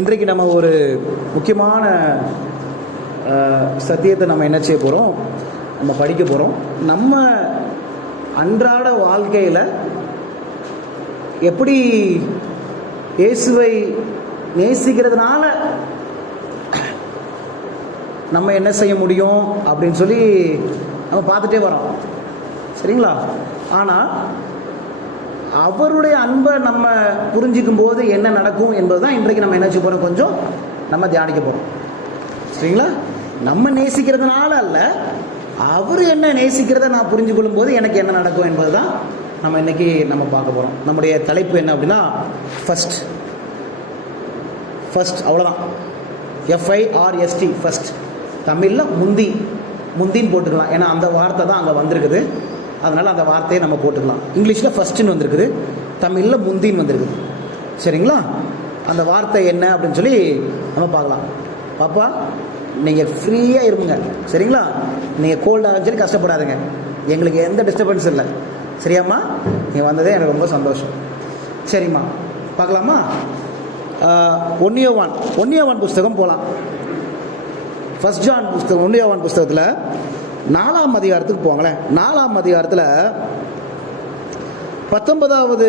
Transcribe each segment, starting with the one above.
இன்றைக்கு நம்ம ஒரு முக்கியமான சத்தியத்தை நம்ம என்ன செய்ய போகிறோம், நம்ம படிக்க போகிறோம். நம்ம அன்றாட வாழ்க்கையில் எப்படி இயேசுவை நேசிக்கிறதுனால நம்ம என்ன செய்ய முடியும் அப்படின்னு சொல்லி நம்ம பார்த்துட்டே வரோம், சரிங்களா? ஆனால் அவருடைய அன்பை நம்ம புரிஞ்சிக்கும் போது என்ன நடக்கும் என்பது தான் இன்றைக்கு நம்ம என்ன செய்ய போகிறோம், கொஞ்சம் நம்ம தியானிக்க போகிறோம், சரிங்களா? நம்ம நேசிக்கிறதுனால அல்ல, அவர் என்ன நேசிக்கிறத நான் புரிஞ்சு கொள்ளும் போது எனக்கு என்ன நடக்கும் என்பது தான் நம்ம இன்னைக்கு நம்ம பார்க்க போகிறோம். நம்முடைய தலைப்பு என்ன அப்படின்னா ஃபர்ஸ்ட், அவ்வளோதான். FIRST, first. தமிழில் முந்தின்னு போட்டுக்கலாம், ஏன்னா அந்த வார்த்தை தான் அங்கே வந்திருக்குது, அதனால் அந்த வார்த்தையை நம்ம போட்டுக்கலாம். இங்கிலீஷில் ஃபஸ்ட்டுன்னு வந்திருக்குது, தமிழில் முந்தின்னு வந்திருக்குது, சரிங்களா? அந்த வார்த்தை என்ன அப்படின்னு சொல்லி நம்ம பார்க்கலாம். பாப்பா, நீங்கள் ஃப்ரீயாக இருங்க, சரிங்களா? நீங்கள் கோல்டாகன்னு சொல்லி கஷ்டப்படாதுங்க, எங்களுக்கு எந்த டிஸ்டர்பன்ஸ் இல்லை, சரியாம்மா? நீங்கள் வந்ததே எனக்கு ரொம்ப சந்தோஷம், சரிம்மா? பார்க்கலாமா? 1 யோவான் புஸ்தகம் போகலாம். 1 ஜான் புஸ்தகம், 1 யோவான் புஸ்தகத்தில் 4ஆம் அதிகாரத்துக்கு போங்களேன். 4ஆம் அதிகாரத்தில் 19வது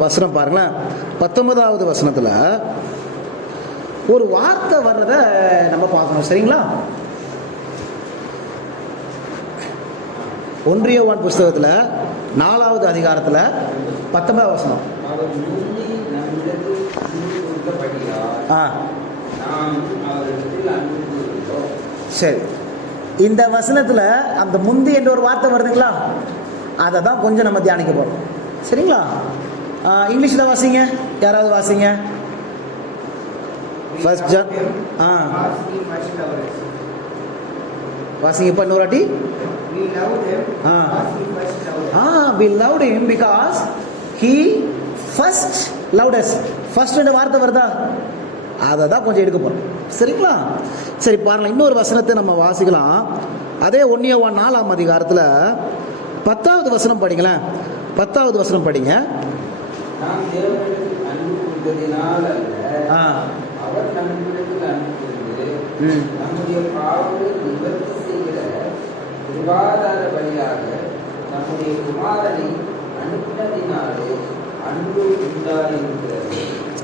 வசனம் பாருங்களேன். 19வது வசனத்தில் ஒரு வார்த்தை வர்றதை நம்ம பார்க்கணும், சரிங்களா? 1 யோவான் புஸ்தகத்தில் 4வது அதிகாரத்தில் 19வது வசனம். சரி, இந்த வசனத்தில் அந்த முந்தி என்ற ஒரு வார்த்தை வருதுங்களா, அதை தான் கொஞ்சம் நம்ம தியானிக்க போகிறோம், சரிங்களா? இங்கிலீஷில் வாசிங்க, யாராவது வாசிங்க. 1 ஜான் வாசிங்க இப்போ இன்னொரு வாட்டி. We loved him because he first loved us. First என்ற வார்த்தை வருதா, அதை தான் கொஞ்சம் எடுக்க போகிறோம், சரிங்களா? சரி பாருங்க, இன்னொரு வசனத்தை நம்ம வாசிக்கலாம். அதே 1 யோவான் 4ஆம் அதிகாரத்தில் 10வது வசனம் படிங்களேன். 10வது வசனம் படிங்க.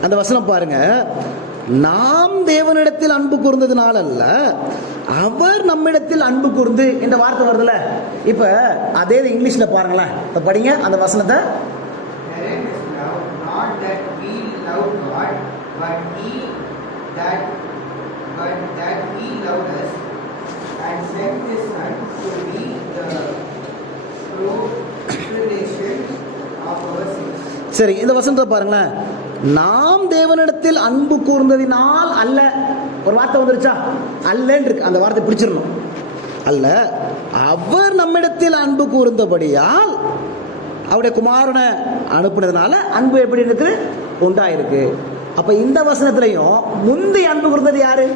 அந்த வசனம் பாருங்க, நாம் தேவனிடத்தில் அன்பு கூர்ந்ததினால் அல்ல, அவர் நம்மிடத்தில் அன்பு கூர்ந்து என்ற வார்த்தை வருதுல்ல. இப்ப அதே இங்கிலீஷ்ல பாருங்களேன், இப்ப படிங்க அந்த வசனத்தை. சரி, இந்த வசனத்தை பாருங்களேன். நாம் தேவனிடத்தில் அன்பு கூர்ந்ததினால் அல்ல, ஒரு வார்த்தை வந்துருச்சா, அல்லன்னு இருக்கு, அந்த வார்த்தை பிடிச்சிடணும். அல்ல, அவர் நம்மிடத்தில் அன்பு கூர்ந்தபடியால் அவருடைய குமாரனை அனுப்பினதுனால அன்பு எப்படி இருக்கு, உண்டாயிருக்கு. அப்ப இந்த வசனத்திலையும் முந்தி அன்பு கூர்ந்தது யாரு?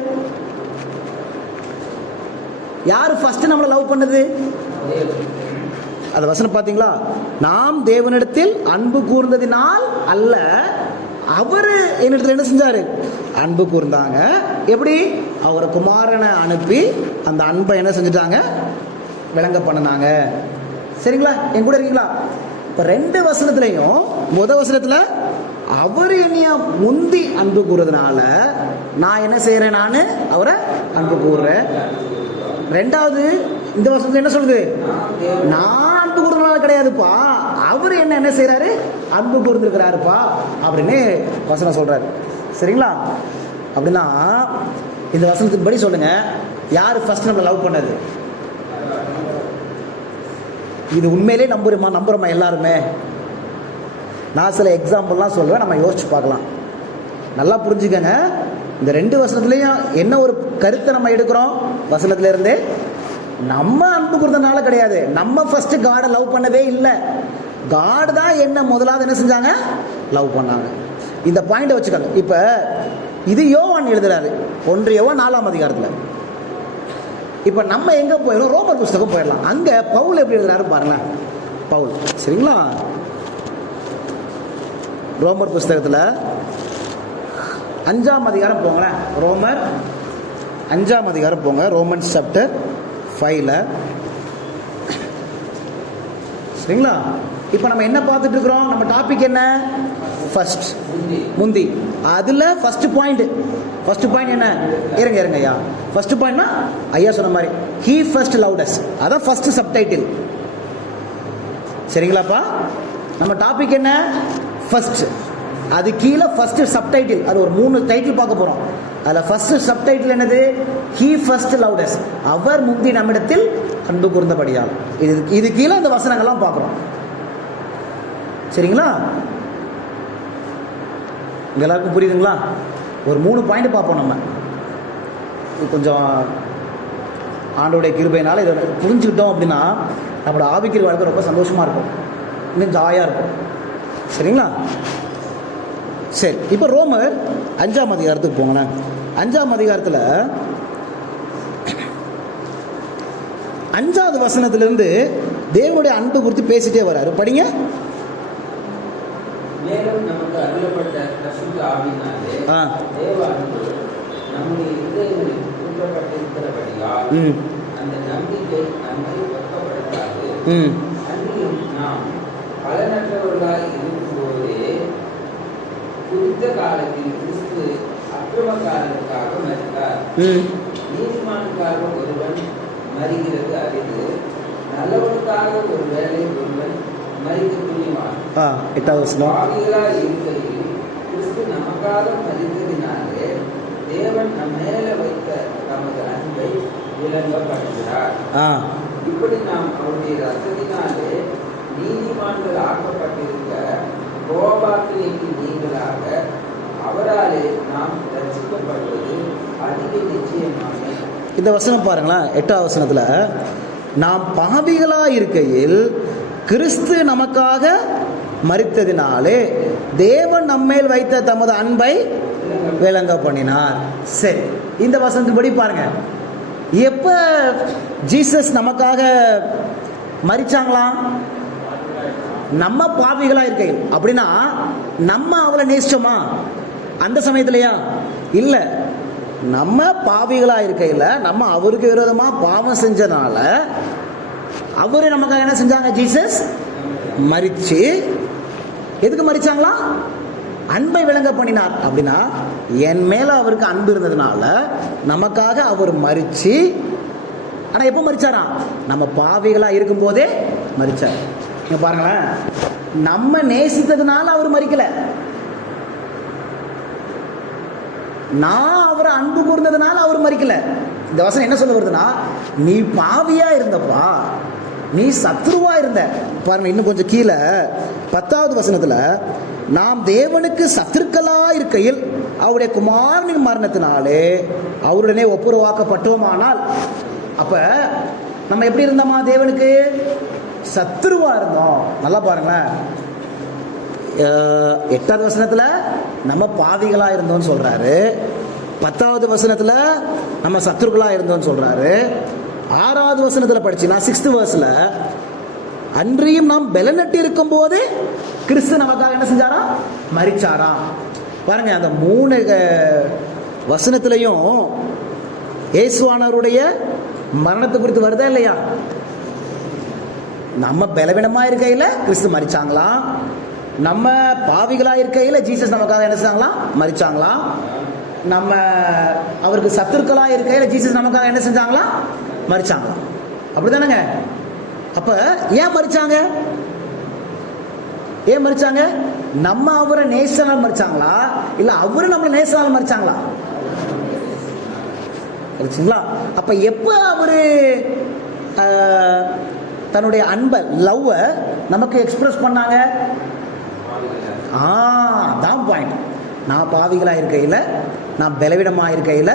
யாரு ஃபர்ஸ்ட் நம்மளை லவ் பண்ணது? அந்த வசனம் பாத்தீங்களா? நாம் தேவனிடத்தில் அன்பு கூர்ந்ததினால் அல்ல, அவரு என்னிடத்துல என்ன செஞ்சாரு, அன்பு கூர்ந்தாங்க. எப்படி? அவர் குமாரனை அனுப்பி அந்த அன்பை என்ன செஞ்சுட்டாங்க, விளங்க பண்ணினாங்க, சரிங்களா? என் கூட இருக்கீங்களா? இப்ப 2 வசனத்திலையும் முதல் வசனத்துல அவர் என்னைய முந்தி அன்பு கூறுறதுனால நான் என்ன செய்யறேன், நான் அவரை அன்பு கூறுறேன். 2வது இந்த வசனத்துல என்ன சொல்லுது, நான் அன்பு கூறுறதுனால கிடையாதுப்பா, அவர் என்ன செய்யறாரு, அன்பு கூர்ந்திருக்கிறாருப்பா அப்படின்னு வசனம் சொல்றாரு, சரிங்களா? அப்படின்னா இந்த வசனத்துக்கு படி சொல்லுங்க, யாரு ஃபர்ஸ்ட் நம்ம லவ் பண்ணது? இது உண்மையிலே நம்புறோமா எல்லாருமே? நான் சில எக்ஸாம்பிள்லாம் சொல்லுவேன், நம்ம யோசிச்சு பார்க்கலாம். நல்லா புரிஞ்சுக்கங்க, இந்த 2 வசனத்துலையும் என்ன ஒரு கருத்தை நம்ம எடுக்கிறோம், வசனத்துல இருந்து நம்ம அன்பு கூர்ந்தனால கிடையாது, நம்ம ஃபர்ஸ்ட் காடை லவ் பண்ணவே இல்லை, காட் தான் என்ன முதலாவது என்ன செஞ்சாங்க, லவ் பண்ணாங்க. இந்த பாயிண்ட் வச்சுக்காங்க. இப்ப இது யோவான் எழுதுறாரு 1 யோவான் 4ஆம் அதிகாரத்தில். இப்ப நம்ம எங்க போயிடும், ரோமர் புஸ்தகம் போயிடலாம். அங்க பவுல் எப்படி எழுதுறாரு பாருங்களேன். பவுல், சரிங்களா? ரோமர் புஸ்தகத்தில் 5ஆம் அதிகாரம் போங்களேன். ரோமர் 5ஆம் அதிகாரம் போங்க. ரோமன்ஸ் சாப்டர் 5ல். சரிங்களா? இப்போ நம்ம என்ன பார்த்துட்டு இருக்கிறோம்? நம்ம டாபிக் என்ன? ஃபர்ஸ்ட், முந்தி. அதில் ஃபர்ஸ்ட் பாயிண்ட் என்ன? இருங்க ஐயா. ஃபர்ஸ்ட் பாயிண்ட்னா ஐயா சொன்ன மாதிரி ஹீ ஃபர்ஸ்ட் லவ்ட் அஸ், அதான் ஃபர்ஸ்ட் சப்டைட்டில். சரிங்களாப்பா? நம்ம டாபிக் என்ன? ஃபர்ஸ்ட். அது கீழே ஃபர்ஸ்ட் சப்டைட்டில், அது ஒரு 3 டைட்டில் பார்க்க போறோம். அதில் ஃபர்ஸ்ட் சப்டைட்டில் என்னது? ஹீ ஃபர்ஸ்ட் லவ்ட் அஸ், அவர் முந்தி நம்மிடத்தில் அன்பு கூர்ந்தபடியால். இது கீழே இந்த வசனங்கள்லாம் பார்க்குறோம். சரிங்களா? எல்லாருக்கும் புரியுதுங்களா? ஒரு 3 பாயிண்ட் பார்ப்போம். நம்ம கொஞ்சம் ஆண்டோடைய கிருபையினால இதை புரிஞ்சுக்கிட்டோம் அப்படின்னா நம்மளோட ஆவிக்கிற வாழ்க்கை ரொம்ப சந்தோஷமாக இருக்கும், இன்னும் ஜாயாக இருக்கும். சரிங்களா? சரி, இப்போ ரோமர் 5ஆம் அதிகாரத்துக்கு போங்களேன். 5ஆம் அதிகாரத்தில் 5வது வசனத்திலிருந்து தேவனுடைய அன்பு குறித்து பேசிட்டே வர்றாரு. படிங்க. மேலும் நமக்கு அருளப்பட்ட பரிசுத்த ஆவியினாலே தேவ அன்பு நம்முடைய இதயங்களில் ஊற்றப்பட்டிருக்கிறபடியால் அந்த நம்பிக்கை நம்மை வெட்கப்படுத்தாது. அன்றியும் நாம் பலனற்றவர்களாய் இருக்கும்போதே குறித்த காலத்தில் கிறிஸ்து அக்கிரமக்காரருக்காக மரித்தார். நீதிமானுக்காக ஒருவன் மரிக்கிறது அரிது, நல்லவனுக்காக ஒரு வேளை ஒருவன் மரிக்க துணிவான். 8வது வசனம். பாவிகளாய் இருக்கையில் கிறிஸ்து நமக்காக மரித்ததினாலே தேவன் நம் மேல வைத்த தமது அன்பை விளங்கப்படுகிறார். இப்படி நாம் அவருடைய ரத்தத்தினாலே நீதிமான்கள் ஆக்கப்பட்டிருக்க கோபாக்கினைக்கு நீங்களாக அவராலே நாம் ரட்சிக்கப்படுவது அதிக நிச்சயமாக. இந்த வசனம் பாருங்களேன். 8வது வசனத்தில் நாம் பாவிகளாய் இருக்கையில் கிறிஸ்து நமக்காக மரித்ததினாலே தேவன் நம்மேல் வைத்த தமது அன்பை விளங்க பண்ணினார். சரி, இந்த வசனத்தின்படி பாருங்க, எப்ப ஜீசஸ் நமக்காக மரிச்சாங்களாம்? நம்ம பாவிகளா இருக்கையில். அப்படின்னா நம்ம அவரை நேசிச்சோமா அந்த சமயத்திலையா? இல்ல, நம்ம பாவிகளா இருக்கையில் நம்ம அவருக்கு விரோதமா பாவம் செஞ்சனால அவரு நமக்காக என்ன செஞ்சாங்க? ஜீசஸ் மரிச்சு. எதுக்கு மரிச்சாங்களா? அன்பை விளங்க பண்ணினார். அப்படின்னா என் மேல அவருக்கு அன்பு இருந்ததுனால நமக்காக அவர் மரிச்சு. ஆனா எப்ப மரிச்சாராம்? நம்ம பாவிகளா இருக்கும் போதே மரிச்சார். பாருங்களேன், நம்ம நேசித்ததுனால அவர் மரிக்கல, நான் அவரை அன்பு கூர்ந்ததுனால அவர் மரிக்கல. இந்த வசனம் என்ன சொல்ல வருதுன்னா, நீ பாவியா இருந்தப்பா, நீ சத்ருவா இருந்த. பாருங்க, இன்னும் கொஞ்சம் கீழே 10வது வசனத்துல நாம் தேவனுக்கு சத்துருக்களா இருக்கையில் அவருடைய குமாரனின் மரணத்தினாலே அவருடனே ஒப்புரவாக்கப்பட்டோமானால். அப்ப நம்ம எப்படி இருந்தோமா? தேவனுக்கு சத்துருவா இருந்தோம். நல்லா பாருங்களேன், 8வது வசனத்துல நம்ம பாவிகளா இருந்தோம்னு சொல்றாரு. 10வது வசனத்துல நம்ம சத்துருக்களா இருந்தோம்னு சொல்றாரு. 6வது வசனத்துல படிச்சுன்னா 6th verseல அன்றியும் நாம் பலனட்டு இருக்கும் போதே கிறிஸ்து நமக்காக என்ன செஞ்சாராம்? மரிச்சாராம். பாருங்க, அந்த 3 வசனத்திலையும் இயேசுவானவருடைய மரணத்தை குறித்து வருதா இல்லையா? நம்ம பலவீனமா இருக்கையில கிறிஸ்து மரிச்சாங்களாம், நம்ம பாவிகளா இருக்கையில ஜீசஸ் நமக்காக என்ன செஞ்சாங்களாம்? மரிச்சாங்களாம். நம்ம அவருக்கு சத்துருக்களா இருக்கையில ஜீசஸ் நமக்காக என்ன செஞ்சாங்களா? மரிச்சாங்களாம். அப்படிதானங்க? அப்ப ஏன் மரிச்சாங்க? ஏன் மரிச்சாங்க? நம்ம அவரை நேசனால் மரிச்சாங்களா, இல்ல அவரு நம்மளை நேசனால் மரிச்சாங்களா? அப்ப எப்ப அவரு தன்னுடைய அன்பை, லவ் நமக்கு எக்ஸ்பிரஸ் பண்ணாங்க? அதான் பாயிண்ட். நான் பாவிகளா இருக்கையில, நான் பலவீனமா இருக்கையில,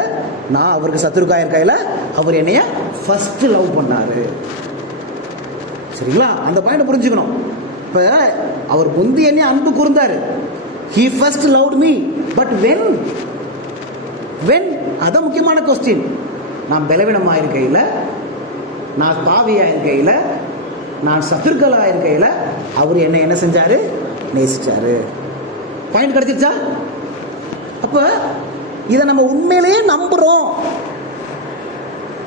நான் அவருக்கு சத்துருக்கா இருக்கையில அவர் என்னைய ஃபர்ஸ்ட் லவ் பண்ணாரு. சரிங்களா? அந்த பாயிண்ட் புரிஞ்சுக்கணும். இப்ப அவர் முந்தி என்னை அன்பு கூர்ந்தாரு. he first loved me, but when அதான் முக்கியமான கொஸ்டின். நான் பலவீனமா இருக்கையில, நான் பாவியா இருக்கையில, நான் சத்துருக்களா இருக்கையில அவர் என்ன செஞ்சாரு? நேசிச்சாரு. பாயிண்ட் கிடைச்சிருச்சா? அப்போ இதை நம்ம உண்மையிலேயே நம்புகிறோம்.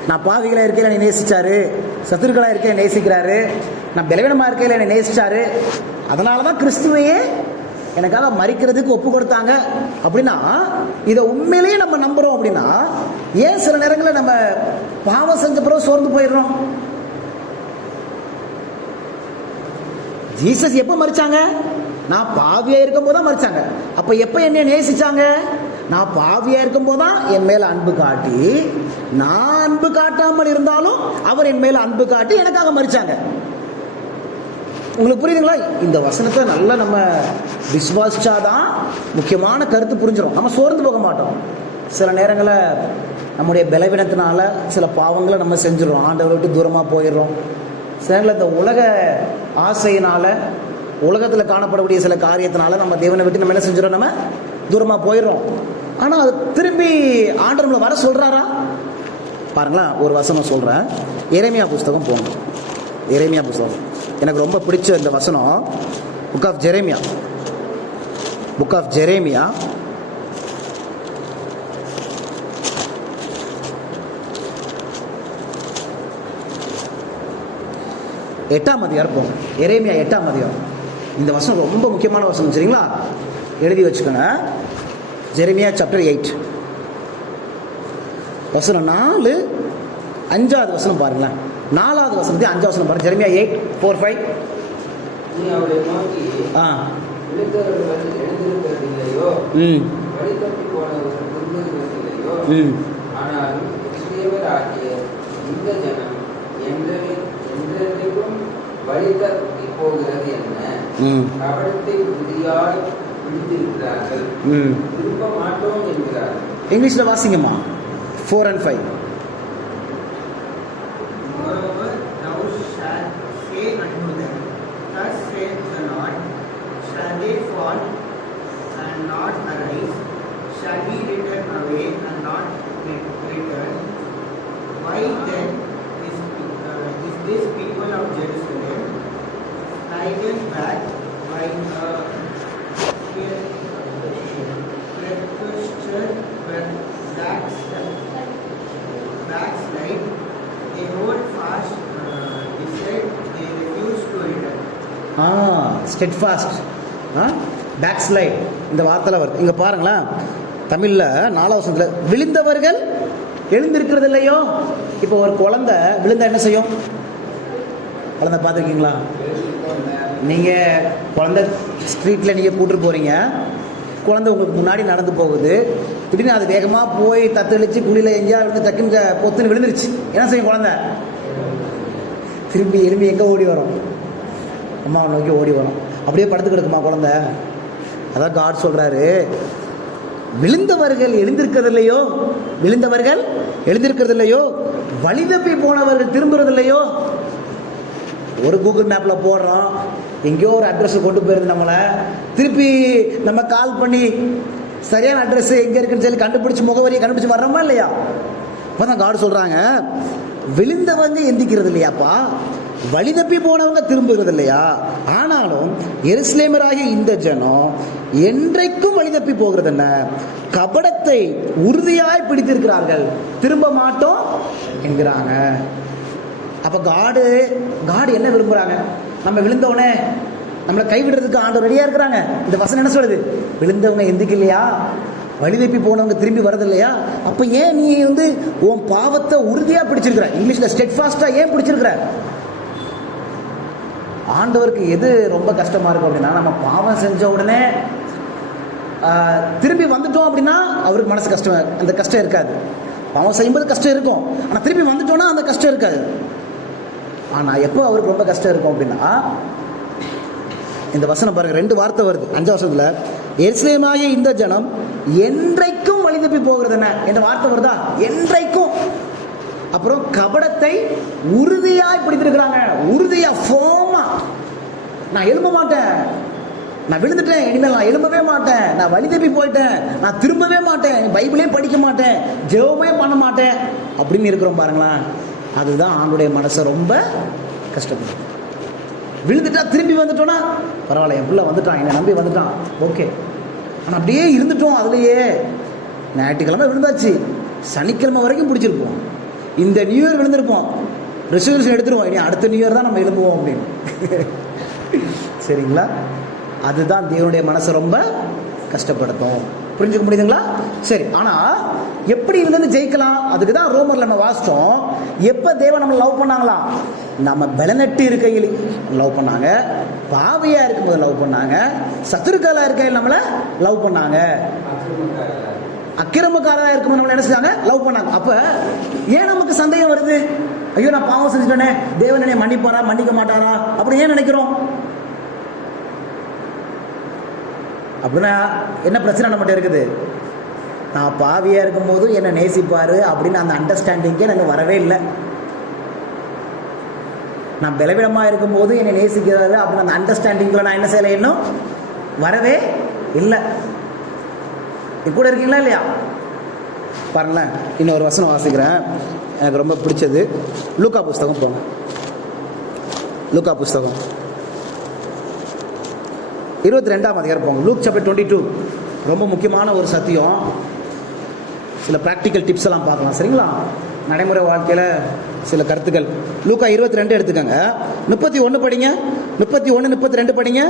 நான் பாவிகளாக இருக்கையில் என்னை நேசிச்சாரு, சத்துருக்களாக இருக்கையில் நேசிக்கிறாரு, நான் பலவீனமாக இருக்கையில் என்னை நேசிச்சாரு, அதனால தான் கிறிஸ்துவையே எனக்காக மரிக்கிறதுக்கு ஒப்பு கொடுத்தாங்க அப்படின்னா, இதை உண்மையிலேயே நம்ம நம்புகிறோம் அப்படின்னா, ஏன் சில நேரங்களில் நம்ம பாவம் செஞ்ச பிறகு சோர்ந்து போயிடுறோம்? ஜீசஸ் எப்போ மரிச்சாங்க? நான் பாவியா இருக்கும் போது தான் மரிச்சாங்க. அப்ப எப்ப என்னை நேசிச்சாங்க? நான் பாவியா இருக்கும் போதுதான் என் மேல அன்பு காட்டி, நான் அன்பு காட்டாமல் இருந்தாலும் அவர் என் மேல அன்பு காட்டி எனக்காக மரிச்சாங்க. உங்களுக்கு புரியுதுங்களா? இந்த வசனத்தை நல்லா நம்ம விசுவாசிச்சாதான் முக்கியமான கருத்து புரிஞ்சிடும். நம்ம சோர்ந்து போக மாட்டோம். சில நேரங்களில் நம்முடைய பலவீனத்தினால சில பாவங்களை நம்ம செஞ்சிடறோம், ஆண்டவரை விட்டு தூரமாக போயிடுறோம். சில நேரங்களில் இந்த உலக ஆசையினால, உலகத்தில் காணப்படக்கூடிய சில காரியத்தினால நம்ம தேவனை விட்டு நம்ம என்ன செஞ்சிடறோம், நம்ம தூரமாக போயிடுறோம். ஆனால் அது திரும்பி ஆண்டவர் நம்மளை வர சொல்கிறாரா? பாருங்களேன், ஒரு வசனம் சொல்கிறேன். எரேமியா புஸ்தகம் போங்க. எரேமியா புஸ்தகம் எனக்கு ரொம்ப பிடிச்ச இந்த வசனம். Book of Jeremiah, book of Jeremiah 8ஆம் அதிகாரம் போங்க. எரேமியா 8ஆம் அதிகாரம். இந்த வசனம் ரொம்ப முக்கியமான வசனம், சரிங்களா? எழுதி வச்சுக்கோங்க. ஜெரேமியா சாப்டர் 8 வசனம் 4, 5வது வசனம் பாருங்களேன். 4வது வசனத்தை 5வது வசனம் பாருங்க. ஜெரேமியா 8:4-5. நீ அவரை நோக்கி, விழுந்தவர்கள் எழுந்திருக்கிறதில்லையோ, வழிதப்பி போனவர்கள் திரும்புகிறதில்லையோ, ஆனாலும் இஸ்ரவேலாகிய இந்த ஜனம் என்றென்றைக்கும் வழிதப்பி போகிறது என்ன? கபடத்தை உறுதியாய் பிடித்திருக்கிறார்கள், திரும்ப மாட்டோம் என்கிறார்கள். இங்கிலீஷ்ல வாசிங்கம்மா. 4 and 5. Moreover, thou shalt say unto them, Thus saith the Lord, shall they fall and not arise? Shall he return away and not return? Why then is this people of Jerusalem taken back by a backslide? They hold fast, decide, they refuse to return. Steadfast, backslide இந்த வார்த்தையில் வருது. இங்கே பாருங்களேன், தமிழில் 4வது வசனத்தில் விழுந்தவர்கள் எழுந்திருக்கிறது இல்லையோ. இப்போ ஒரு குழந்தை விழுந்தா என்ன செய்யும்? குழந்தை பார்த்துருக்கீங்களா? நீங்கள் குழந்தை ஸ்ட்ரீட்டில் நீங்கள் கூப்பிட்டு போகிறீங்க, குழந்தை உங்களுக்கு முன்னாடி நடந்து போகுது, திடீர்னு அது வேகமாக போய் தத்தளிச்சு குழியில் எங்கேயா விழுந்து டக்குன்னு பொத்துன்னு விழுந்துருச்சு. என்ன செய்யும் குழந்தை? திரும்பி எலும்பி எங்கே ஓடி வரும்? அம்மாவை நோக்கி ஓடி வரும். அப்படியே படுத்து கிடக்குமா குழந்தை? அதான் காட் சொல்கிறாரு, விழுந்தவர்கள் எழுந்திருக்கிறது இல்லையோ, விழுந்தவர்கள் எழுந்திருக்கிறது இல்லையோ, வழி தப்பி போனவர்கள் திரும்புறது இல்லையோ. ஒரு கூகுள் மேப்பில் போடுறோம், எங்கேயோ ஒரு அட்ரஸ் கொண்டு போயிருது, நம்மளை திருப்பி நம்ம கால் பண்ணி சரியான அட்ரஸ் எங்கே இருக்குன்னு சொல்லி கண்டுபிடிச்சி முகவரியை கண்டுபிடிச்சி வர்றோமா இல்லையா? அப்போ தான் காட் சொல்கிறாங்க, விழுந்தவங்க எந்திக்கிறது இல்லையாப்பா, வழி தப்பி போனவங்க திரும்புகிறது இல்லையா? ஆனாலும் எருசலேமராகிய இந்த ஜனம் என்றைக்கும் வழி தப்பி போகிறது என்ன? கபடத்தை உறுதியாய் பிடித்திருக்கிறார்கள், திரும்ப மாட்டோம் என்கிறாங்க. அப்ப காடு என்ன விரும்புறாங்க? நம்ம விழுந்தவனே நம்மளை கைவிடுறதுக்கு ஆண்டவர் ரெடியா இருக்கிறாங்க. இந்த வசனம் என்ன சொல்லுது? விழுந்தவங்க எந்திக்கலையா, வழி தப்பி போனவங்க திரும்பி வரது இல்லையா? அப்ப ஏன் நீ உன் பாவத்தை உறுதியா பிடிச்சிருக்கிற? இங்கிலீஷ்ல ஸ்டெட்ஃபாஸ்டா ஏன் பிடிச்சிருக்கிற? ஆண்டவருக்கு எது ரொம்ப கஷ்டமா இருக்கும் அப்படின்னா, நம்ம பாவம் செஞ்ச உடனே திரும்பி வந்துட்டோம் அப்படின்னா அவருக்கு மனசு கஷ்டம், அந்த கஷ்டம் இருக்காது. பாவம் செய்யும்போது கஷ்டம் இருக்கும், ஆனால் திரும்பி வந்துட்டோம்னா அந்த கஷ்டம் இருக்காது. ஆனால் எப்போ அவருக்கு ரொம்ப கஷ்டம் இருக்கும் அப்படின்னா, இந்த வசனம் பாருங்க, 2 வார்த்தை வருது 5வது வசனத்துல. எருசலேமாகிய இந்த ஜனம் என்றைக்கும் வழி தப்பி போகிறது என்ன என்ற வார்த்தை வருதா? என்றைக்கும். அப்புறம் கபடத்தை உறுதியாய் பிடித்திருக்கிறாங்க. உறுதியா, ஃபோமா, நான் எழும்ப மாட்டேன், நான் விழுந்துட்டேன், இனிமேல் நான் எழும்பவே மாட்டேன், நான் வழி தப்பி போயிட்டேன், நான் திரும்பவே மாட்டேன், பைபிளே படிக்க மாட்டேன், ஜெபமே பண்ண மாட்டேன் அப்படின்னு இருக்கிறோம் பாருங்களேன். அதுதான் ஆண்டுடைய மனசை ரொம்ப கஷ்டப்படும். விழுந்துட்டா திரும்பி வந்துட்டோன்னா பரவாயில்ல, என் பிள்ளை வந்துட்டான், என்னை நம்பி வந்துட்டான், ஓகே. ஆனால் அப்படியே இருந்துட்டோம் அதுலேயே. ஞாயிற்றுக்கிழமை விழுந்தாச்சு, சனிக்கிழமை வரைக்கும் பிடிச்சிருப்போம். இந்த நியூ இயர் விழுந்திருப்போம், ரெசல்யூஷன் எடுத்துருவோம், இனி அடுத்த நியூ இயர் தான் நம்ம எழும்புவோம் அப்படின்னு. சரிங்களா? அதுதான் தேவனுடைய மனசை ரொம்ப கஷ்டப்படுத்தும். புரிஞ்சுக்க முடியுதுங்களா? சரி, ஆனால் எப்படி இருந்து ஜெயிக்கலாம்? அதுக்கு தான் ரோமரில் நம்ம வாசித்தோம். எப்போ தேவன் நம்ம லவ் பண்ணாங்களாம்? நம்ம பலனட்டு இருக்கையில் லவ் பண்ணாங்க, பாவியாக இருக்கும்போது லவ் பண்ணாங்க, சத்துருக்களாக இருக்கையில் நம்மளை லவ் பண்ணாங்க, அக்கிரமக்காரராக இருக்கும்போது நம்மளை என்ன செஞ்சாங்க? லவ் பண்ணாங்க. அப்போ ஏன் நமக்கு சந்தேகம் வருது? ஐயோ நான் பாவம் செஞ்சுட்டேனே, தேவன் என்னை மன்னிப்பாரா மன்னிக்க மாட்டாரா அப்படி ஏன் நினைக்கிறோம்? அப்படின்னா என்ன பிரச்சனை நம்மகிட்ட இருக்குது? நான் பாவியாக இருக்கும்போது என்னை நேசிப்பார் அப்படின்னு அந்த அண்டர்ஸ்டாண்டிங்கே எனக்கு வரவே இல்லை. நான் பலவீனமாக இருக்கும்போது என்னை நேசிக்கிறாரு அப்படின்னு அந்த அண்டர்ஸ்டாண்டிங்கில் நான் என்ன செய்யலை, இன்னும் வரவே இல்லை. கூட இருக்கீங்களா இல்லையா? பாருங்களேன், இன்னொரு வசனம் வாசிக்கிறேன், எனக்கு ரொம்ப பிடிச்சது. லூக்கா புஸ்தகம் போங்க. லூக்கா புஸ்தகம் 22ஆம் அதிகாரம் போங்க. Look chapter 22. ரொம்ப முக்கியமான ஒரு சத்தியம். சில ப்ராக்டிக்கல் டிப்ஸ் எல்லாம் பார்க்கலாம். சரிங்களா? நடைமுறை வாழ்க்கையில் சில கருத்துக்கள். லூக்கா 22 எடுத்துக்கோங்க. 31 படிங்க, 31 32 படிங்க.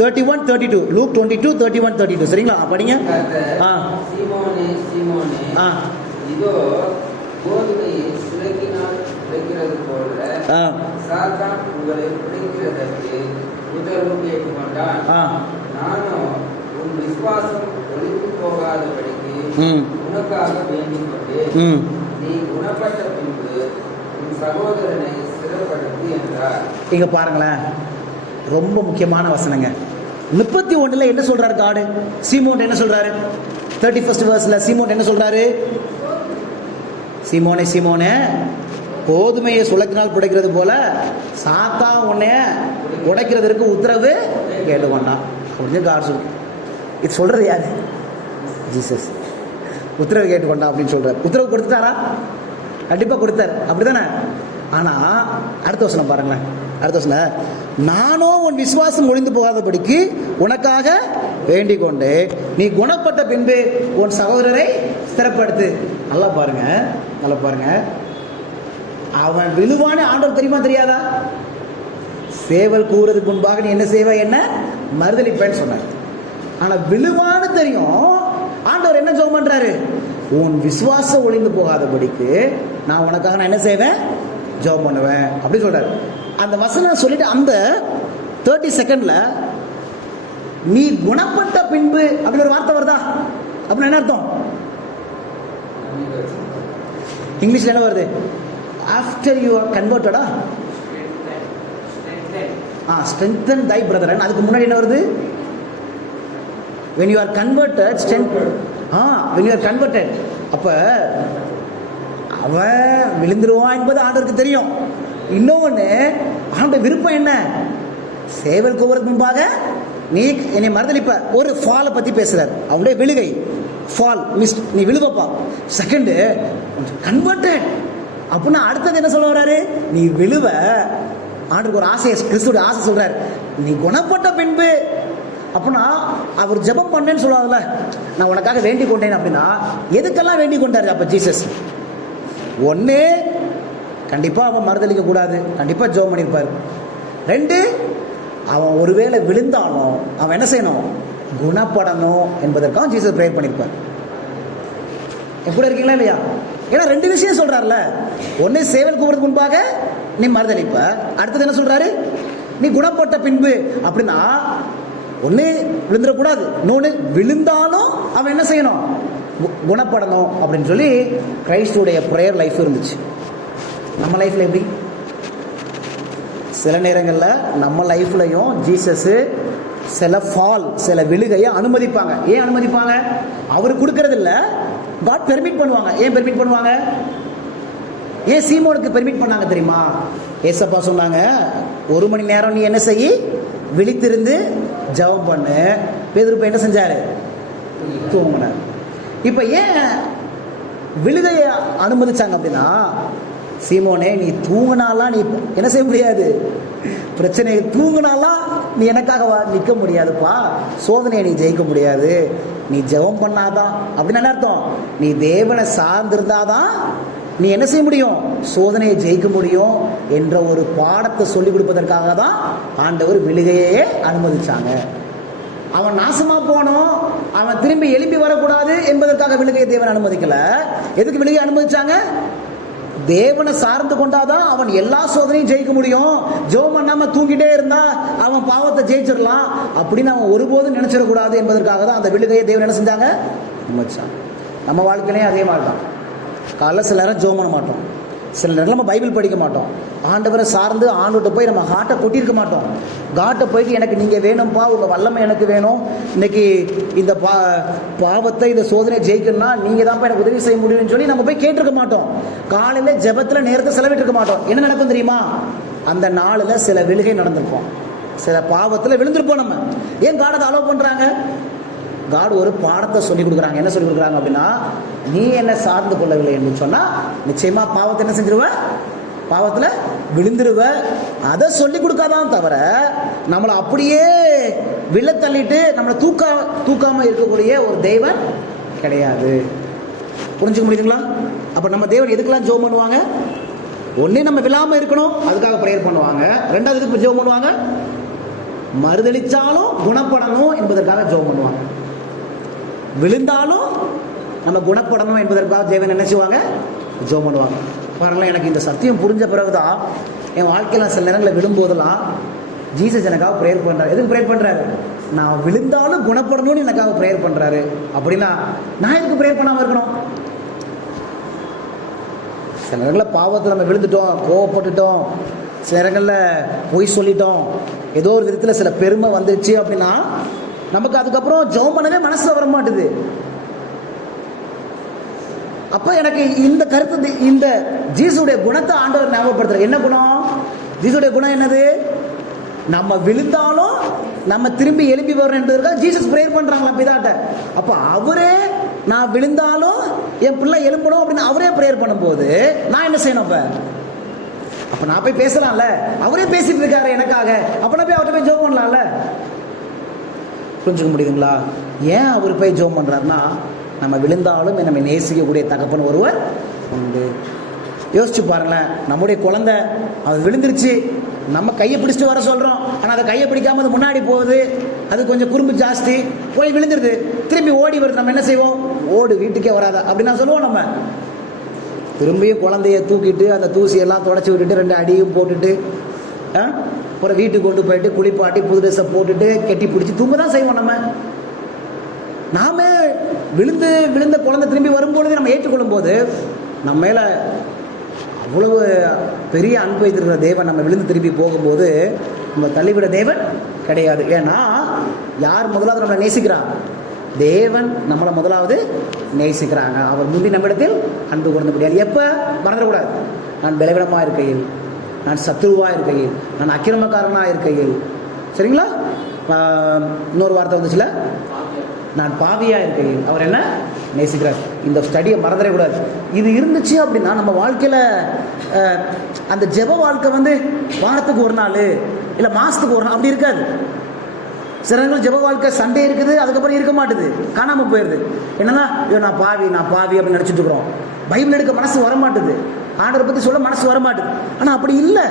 31 32. லூக் 22 31 32. சரிங்களா? படிங்க. சீமோனே சீமோனே, இதோ கோதுமையை சுலக்கினால் உடைக்கிறது போல சாத்தான் உங்களை உடைக்கிறதற்கு உத்தரவு கேட்டுக்கொண்டான். நானும் உன் விசுவாசம் ஒழித்து போகாதபடிக்கு உனக்காக வேண்டிக் கொண்டேன். நீ குணப்பட்ட பின்பு உன் சகோதரனை சிறப்படுத்தி என்றார். இங்க பாருங்களேன், ரொம்ப முக்கியமான வசனங்க. 31 என்ன சொல்றாரு காடு? சீமோன் என்ன சொல்றாரு? 31st verseல சீமோன் என்ன சொல்றாரு? சீமோனே சீமோனே, கோதுமையை சுலக்கினால் புடைக்கிறது போல சாத்தா உன்னை உடைக்கிறதுக்கு உத்தரவு கேட்டுக்கொண்டான் அப்படின்னு காடு சொல்லு. இது சொல்றது யாரு? ஜீசஸ். உத்தரவு கேட்டுக்கொண்டான் அப்படின்னு சொல்றாரு. உத்தரவு கொடுத்துட்டாரா? கண்டிப்பா கொடுத்தாரு, அப்படிதானே? ஆனா அடுத்த வசனம் பாருங்களேன். அடுத்த வசனம், நானும் உன் விசுவாசம் ஒழிந்து போகாதபடிக்கு உனக்காக வேண்டிக் கொண்டு நீ குணப்பட்ட பின்பு உன் சகோதரரை ஸ்திரப்படுத்து. நல்லா பாருங்க, நல்லா பாருங்க. அவன் விழுவானே ஆண்டவர் தெரியுமா தெரியாதா? சேவல் கூறுறதுக்கு முன்பாக நீ என்ன செய்வ, என்ன மறுதலிப்பேன்னு சொன்னார். ஆனா விழுவான்னு தெரியும், ஆண்டவர் என்ன ஜெபம் பண்றாரு? உன் விசுவாசம் ஒழிந்து போகாதபடிக்கு நான் உனக்காக நான் என்ன செய்வேன், ஜெபம் பண்ணுவேன் அப்படி சொல்றாரு. அந்த வசனம் சொல்லிட்டு அந்த 30 செகண்ட்ல நீ குணப்பட்ட பின்பு அப்படின்னு ஒரு வார்த்தை வருதா? அப்படின்னு என்ன அர்த்தம்? இங்கிலீஷ்ல என்ன வருது? ஆஃப்டர் யூ ஆர் கன்வெர்ட்டடா, strengthen thy brethren. அதுக்கு முன்னாடி என்ன வருது? when you are converted, when you are converted. அப்ப அவன் விழுந்துருவான் என்பது ஆண்டவருக்கு தெரியும். இன்னொன்னு, ஆண்டவர் விருப்பம் என்ன? சேவல் கூவுறதுக்கு முன்பாக நீ என்னை மறுதலிப்ப. ஒரு ஃபாலை பத்தி பேசுறாரு, அவனுடைய விழுகை, ஃபால் மிஸ்ட், நீ விழுவப்பா. செகண்ட் கன்வெர்ட்டட் அப்படின்னா அடுத்தது என்ன சொல்ல வர்றாரு? நீ விழுவ. ஆண்டவருக்கு ஒரு ஆசையை, கிறிஸ்துவோட ஆசை சொல்றாரு, நீ குணப்பட்ட பின்பு. அப்படின்னா அவர் ஜெபம் பண்ணேன்னு சொல்லுவாங்கல்ல, நான் உனக்காக வேண்டிக் கொண்டேன் அப்படின்னா எதுக்கெல்லாம் வேண்டிக் கொண்டாரு அப்ப ஜீசஸ்? ஒன்று, கண்டிப்பாக அவன் மறுதளிக்க கூடாது, கண்டிப்பாக ஜெபம் பண்ணியிருப்பார். 2, அவன் ஒருவேளை விழுந்தாலும் அவன் என்ன செய்யணும், குணப்படணும் என்பதற்காக ஜீசஸ் ப்ரேயர் பண்ணியிருப்பார். எப்படி இருக்கீங்களா இல்லையா? ஏன்னா 2 விஷயம் சொல்றாருல. ஒன்று, சேவல் கூவுறதுக்கு முன்பாக நீ மறுதளிப்ப. அடுத்தது என்ன சொல்றாரு? நீ குணப்பட்ட பின்பு. அப்படின்னா ஒன்று விழுந்துடக்கூடாது, இன்னொன்று விழுந்தாலும் அவன் என்ன செய்யணும், குணப்படணும் அப்படின்னு சொல்லி கிரைஸ்டுடைய ப்ரேயர் லைஃப் இருந்துச்சு. நம்ம லைஃப்ல எப்படி? சில நேரங்களில் நம்ம லைஃப்லையும் ஜீசஸ் சில ஃபால், சில விழுகையை அனுமதிப்பாங்க. ஏன் அனுமதிப்பாங்க? அவர் கொடுக்கறது இல்லை, காட் பெர்மிட் பண்ணுவாங்க. ஏன் பெர்மிட் பண்ணுவாங்க? ஏன் சீமோனுக்கு பெர்மிட் பண்ணாங்க தெரியுமா? ஏசப்பா சொன்னாங்க, 1 மணி நேரம் நீ என்ன செய்ய, விழித்திருந்து ஜெபம் பண்ணு. பேதுரு என்ன செஞ்சாரு? தூங்கினார். இப்ப ஏன் விழுகையை அனுமதிச்சாங்க அப்படின்னா, சீமோனே நீ தூங்கினாலாம் நீ என்ன செய்ய முடியாது, பிரச்சனை தூங்கினாலாம் நீ எனக்காக நிற்க முடியாதுப்பா, சோதனையை நீ ஜெயிக்க முடியாது, நீ ஜெபம் பண்ணாதான். அப்படின்னு என்ன அர்த்தம்? நீ தேவனை சார்ந்திருந்தாதான் நீ என்ன செய்ய முடியும், சோதனையை ஜெயிக்க முடியும் என்ற ஒரு பாடத்தை சொல்லிக் கொடுப்பதற்காக தான் ஆண்டவர் விழுகையே அனுமதிச்சாங்க. அவன் நாசமா போனோம், அவன் திரும்பி எழுப்பி வரக்கூடாது என்பதற்காக விழுகையை தேவன் அனுமதிக்கல. எதுக்கு விழுகை அனுமதிச்சாங்க? தேவனை சார்ந்து கொண்டாதான் அவன் எல்லா சோதனையும் ஜெயிக்க முடியும். ஜெபம் பண்ணாம தூங்கிட்டே இருந்தா அவன் பாவத்தை ஜெயிச்சிடலாம் அப்படின்னு அவன் ஒருபோதும் நினைச்சிடக்கூடாது என்பதற்காக தான் அந்த விழுகையை தேவன் என்ன செஞ்சாங்க, அனுமதிச்சாங்க. நம்ம வாழ்க்கையிலேயே அதே மாதிரி தான். காலைல சில நேரம் ஜெபம் பண்ண மாட்டோம், சில நேரம் நம்ம பைபிள் படிக்க மாட்டோம், ஆண்டவரை சார்ந்து ஆண்டுகிட்ட போய் நம்ம ஹார்ட்டை கொட்டியிருக்க மாட்டோம். காட்டை போயிட்டு எனக்கு நீங்கள் வேணும்ப்பா, உங்கள் வல்லமை எனக்கு வேணும், இன்னைக்கு இந்த பாவத்தை இந்த சோதனையை ஜெயிக்கணும்னா நீங்கள் தான்ப்பா எனக்கு உதவி செய்ய முடியும்னு சொல்லி நம்ம போய் கேட்டிருக்க மாட்டோம். காலையில் ஜெபத்தில் நேரத்தை செலவிட்டிருக்க மாட்டோம். என்ன நடக்கும் தெரியுமா? அந்த நாளில் சில விழுகை நடந்திருப்போம், சில பாவத்தில் விழுந்திருப்போம். நம்ம ஏன் காட் அதை அலோவ் பண்ணுறாங்க? காட் ஒரு பாடத்தை சொல்லிக் கொடுக்குறாங்க. என்ன சொல்லிக் கொடுக்குறாங்க அப்படின்னா, நீ என்ன சார்ந்து கொள்ளவில்லை என்று சொன்னால் நிச்சயமாக பாவத்தை என்ன செஞ்சிருவ, பாவத்தில் விழுந்துருவ. அதை சொல்லிக் கொடுக்காதான் தவிர நம்மளை அப்படியே விழ தள்ளிட்டு நம்மளை தூக்காமல் இருக்கக்கூடிய ஒரு தெய்வன் கிடையாது. புரிஞ்சுக்க முடியுதுங்களா? அப்போ நம்ம தேவன் எதுக்கெல்லாம் ஜெபம் பண்ணுவாங்க? ஒன்றே நம்ம விழாமல் இருக்கணும், அதுக்காக ப்ரேயர் பண்ணுவாங்க. ரெண்டாவது எதுக்கு ஜெபம் பண்ணுவாங்க? மறுதளிச்சாலும் குணப்படணும் என்பதற்காக ஜெபம் பண்ணுவாங்க. விழுந்தாலும் நம்ம குணப்படணும் என்பதற்காக தேவன் என்ன செய்வாங்க, ஜெபம் பண்ணுவாங்க. பாருங்களேன், எனக்கு இந்த சத்தியம் புரிஞ்ச பிறகுதான் என் வாழ்க்கையில் சில நேரங்களில் விழும்போதெல்லாம் ஜீசஸ் எனக்காக ப்ரேயர் பண்ணுறாரு. எதுக்கு ப்ரேயர் பண்ணுறாரு? நான் விழுந்தாலும் குணப்படணும்னு எனக்காக ப்ரேயர் பண்ணுறாரு. அப்படின்னா நான் எதுக்கு ப்ரேயர் பண்ணாமல் இருக்கணும்? சில நேரங்களில் பாவத்தில் நம்ம விழுந்துட்டோம், கோவப்பட்டுட்டோம், சில நேரங்களில் பொய் சொல்லிட்டோம், ஏதோ ஒரு விதத்தில் சில பெருமை வந்துருச்சு அப்படின்னா நமக்கு அதுக்கப்புறம் ஜெபம் பண்ணவே மனசுல வர மாட்டுது. அப்ப எனக்கு இந்த கருத்து, இந்த ஜீசுடைய குணத்தை ஆண்டவர் ஞாபகப்படுத்துற. என்ன குணம்? ஜீசுடைய குணம் என்னது? நம்ம விழுந்தாலும் நம்ம திரும்பி எழுப்பி வரோம் என்பதற்காக ஜீசஸ் ப்ரேயர் பண்றாங்களா பிதாட்ட. அப்ப அவரே நான் விழுந்தாலும் என் பிள்ளை எழும்பணும் அப்படின்னு அவரே ப்ரேயர் பண்ணும்போது நான் என்ன செய்யணும்? அப்ப நான் போய் பேசலாம்ல, அவரே பேசிட்டு இருக்காரு எனக்காக, அப்ப நான் போய் அவர்கிட்ட போய் ஜெபம் பண்ணலாம்ல. புரிஞ்சுக்க முடியுதுங்களா? ஏன் அவர் போய் ஜெபம் பண்றாருன்னா, நம்ம விழுந்தாலும் நம்ம நேசிக்கக்கூடிய தகப்பன் ஒருவர் உண்டு. யோசிச்சு பாருங்களேன், நம்முடைய குழந்தை அது விழுந்துருச்சு, நம்ம கையை பிடிச்சிட்டு வர சொல்றோம், ஆனால் அதை கையை பிடிக்காம அது முன்னாடி போகுது, அது கொஞ்சம் குறும்பு ஜாஸ்தி, போய் விழுந்துருது, திரும்பி ஓடி வருது. நம்ம என்ன செய்வோம்? ஓடு, வீட்டுக்கே வராதா அப்படின்னு சொல்லுவோம். நம்ம திரும்பியும் குழந்தைய தூக்கிட்டு அந்த தூசியெல்லாம் தொடச்சி விட்டுட்டு 2 அடியும் போட்டுட்டு அப்புறம் வீட்டுக்கு கொண்டு போயிட்டு குளிப்பாட்டி புது ட்ரெஸ்ஸை போட்டுட்டு கெட்டி பிடிச்சி தூங்க தான் செய்வோம். நாம விழுந்த குழந்தை திரும்பி வரும்பொழுது நம்ம ஏற்றுக்கொள்ளும் போது நம்ம மேல அவ்வளவு பெரிய அன்பு வைத்திருக்கிற தேவன் நம்ம விழுந்து திரும்பி போகும்போது நம்ம தள்ளிவிட தேவன் கிடையாது. ஏன்னா யார் முதலாவது நம்மளை நேசிக்கிறான்? தேவன் நம்மளை முதலாவது நேசிக்கிறாங்க. அவர் முந்தி நம்மிடத்தில் அன்பு கூர்ந்து முடியாது. எப்ப மறந்துடக்கூடாது? நான் பலவீனமா இருக்கையில், நான் சத்துருவா இருக்கையில், நான் அக்கிரமக்காரனா இருக்கையில், சரிங்களா? இன்னொரு வார்த்தை வந்துச்சுல, நான் பாவியா இருக்கையில் அவர் என்ன நேசிக்கிறார். இந்த ஸ்டடியை மறந்துடக்கூடாது. இது இருந்துச்சு அப்படின்னா நம்ம வாழ்க்கையில அந்த ஜெப வாழ்க்கை வாரத்துக்கு ஒரு நாள் இல்லை மாசத்துக்கு ஒரு நாள் அப்படி இருக்காது. சில நேரங்கள் ஜெப வாழ்க்கை சண்டே இருக்குது, அதுக்கப்புறம் இருக்க மாட்டுது, காணாம போயிடுது. என்னன்னா நான் பாவி அப்படின்னு நினைச்சிட்டு இருக்கிறோம். பைபிள் எடுக்க மனசு வரமாட்டுது, ஆண்டவரை பத்தி சொல்ல மனசு வரமாட்டுது. ஆனா அப்படி இல்லை.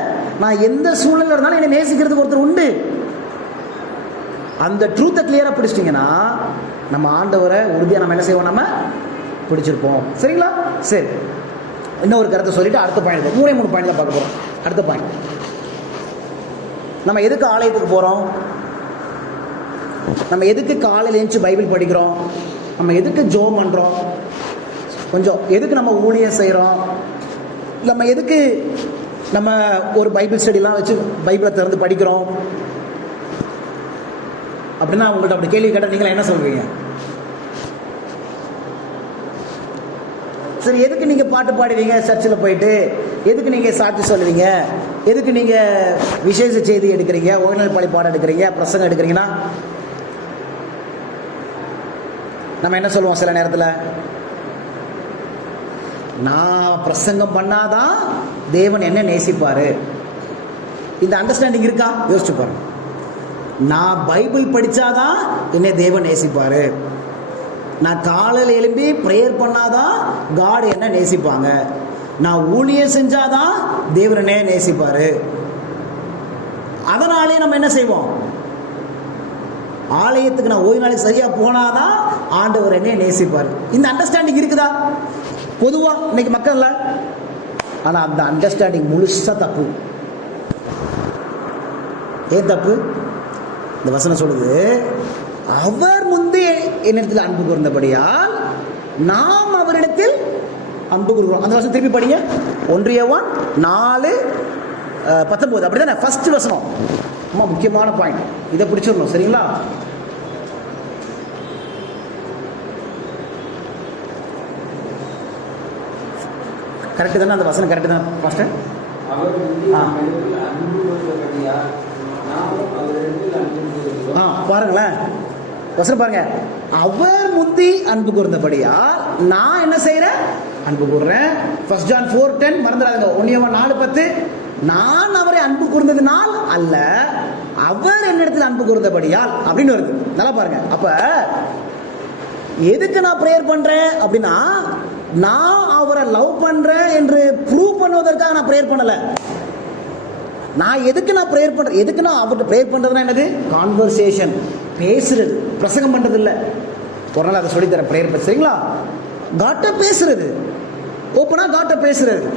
நான் எந்த சூழ்நிலை இருந்தாலும் என்னை நேசிக்கிறதுக்கு ஒருத்தர் உண்டு. அந்த ட்ரூத்தை கிளியரா பிடிச்சிட்டிங்கன்னா நம்ம ஆண்டவரை உறுதியா நம்ம என்ன செய்வோம்? நம்ம பிடிச்சிருப்போம். சரிங்களா? சரி, இன்னொரு கருத்தை சொல்லிட்டு அடுத்த பாயிண்ட், 3 பாயிண்ட்ல பார்க்க போறோம். அடுத்த பாயிண்ட், நம்ம எதுக்கு ஆலயத்துக்கு போறோம்? நம்ம எதுக்கு காலையில் எழுந்து பைபிள் படிக்கிறோம்? நம்ம எதுக்கு ஜெபம் பண்றோம்? கொஞ்சம் எதுக்கு நம்ம ஊழியம் செய்கிறோம்? நம்ம எதுக்கு நம்ம ஒரு பைபிள் ஸ்டடிலாம் வச்சு பைபிளை திறந்து படிக்கிறோம் அப்படின்னா உங்கள்கிட்ட அப்படி கேள்வி கேட்டால் நீங்களா என்ன சொல்வீங்க? சரி, எதுக்கு நீங்கள் பாட்டு பாடுவீங்க சர்ச்சில் போயிட்டு? எதுக்கு நீங்கள் சாட்சி சொல்லுவீங்க? எதுக்கு நீங்கள் விசேஷ செய்தி எடுக்கிறீங்க, ஓய்நல் பழி பாடம் எடுக்கிறீங்க, பிரசங்கம் எடுக்கிறீங்கன்னா நம்ம என்ன சொல்லுவோம்? சில நேரத்தில் நான் பிரசங்கம் பண்ணாதான் தேவன் என்ன நேசிப்பாரு. இந்த அண்டர்ஸ்டாண்டிங் இருக்கா? யோசிச்சு பாருங்க. நான் பைபிள் படிச்சாதான் என்னை தேவன் நேசிப்பாரு. நான் காலையில் எழும்பி ப்ரேயர் பண்ணாதான் காட் என்ன நேசிப்பாங்க. நான் ஊழியம் செஞ்சாதான் தேவனே நேசிப்பாரு. அதனாலே நம்ம என்ன செய்வோம்? ஆலயத்துக்கு நான் ஓய்வு நாளைக்கு சரியா போனாதான் ஆண்டவர் என்னைய நேசிப்பாரு. இந்த அண்டர்ஸ்டாண்டிங் இருக்குதா பொதுவா இன்னைக்கு மக்கள்ல? ஆனா அந்த அண்டர்ஸ்டாண்டிங் முழுசா தப்பு. ஏன் தப்பு? இந்த வசனம் சொல்லுது, அவர் முந்தைய என்னிடத்தில் அன்பு கூர்ந்தபடியால் நாம் அவரிடத்தில் அன்பு கூறுகிறோம். அந்த வசனம் திருப்பி படிங்க. 1 யோவான் 4:19 அப்படிதானே ஃபர்ஸ்ட் வசனம். ரொம்ப முக்கியமான பாயிண்ட், இதை பிடிச்சிடணும். சரிங்களா? கரெக்டு தானே? அந்த வசனம் கரெக்டு தான் பாஸ்டர்? பாருங்களேன் வசனம் பாருங்க. அவர் முந்தி அன்பு கூர்ந்தபடியா நான் என்ன செய்யறேன்? அன்பு கூர்றேன். 1 John 4:10 மறந்துடாதீங்க. 1 யோவான் 4:10 நான் அவரை அன்பு கூர்ந்ததினால் அல்ல, அவர் என்னிடத்தில் அன்பு கூர்ந்தபடியால் அப்படின்னு வருது. நல்லா பாருங்க. அப்ப எதுக்கு நான் பிரேயர் பண்றேன் அப்படின்னா, நான் அவரை லவ் பண்றேன் என்று ப்ரூவ் பண்ணுவதற்காக நான் பிரேயர் பண்ணல. நான் எதுக்கு நான் பிரேயர் பண்றேன்? எதுக்கு நான் அவர்கிட்ட பிரேயர் பண்றதுன்னா என்னது? கான்வர்சேஷன், பேசுறது, பிரசங்கம் பண்றது இல்ல. ஒரு நாள் அதை சொல்லித்தரேன் பிரேயர். சரிங்களா? காட்ட பேசுறது, ஓப்பனா காட்ட பேசுறது.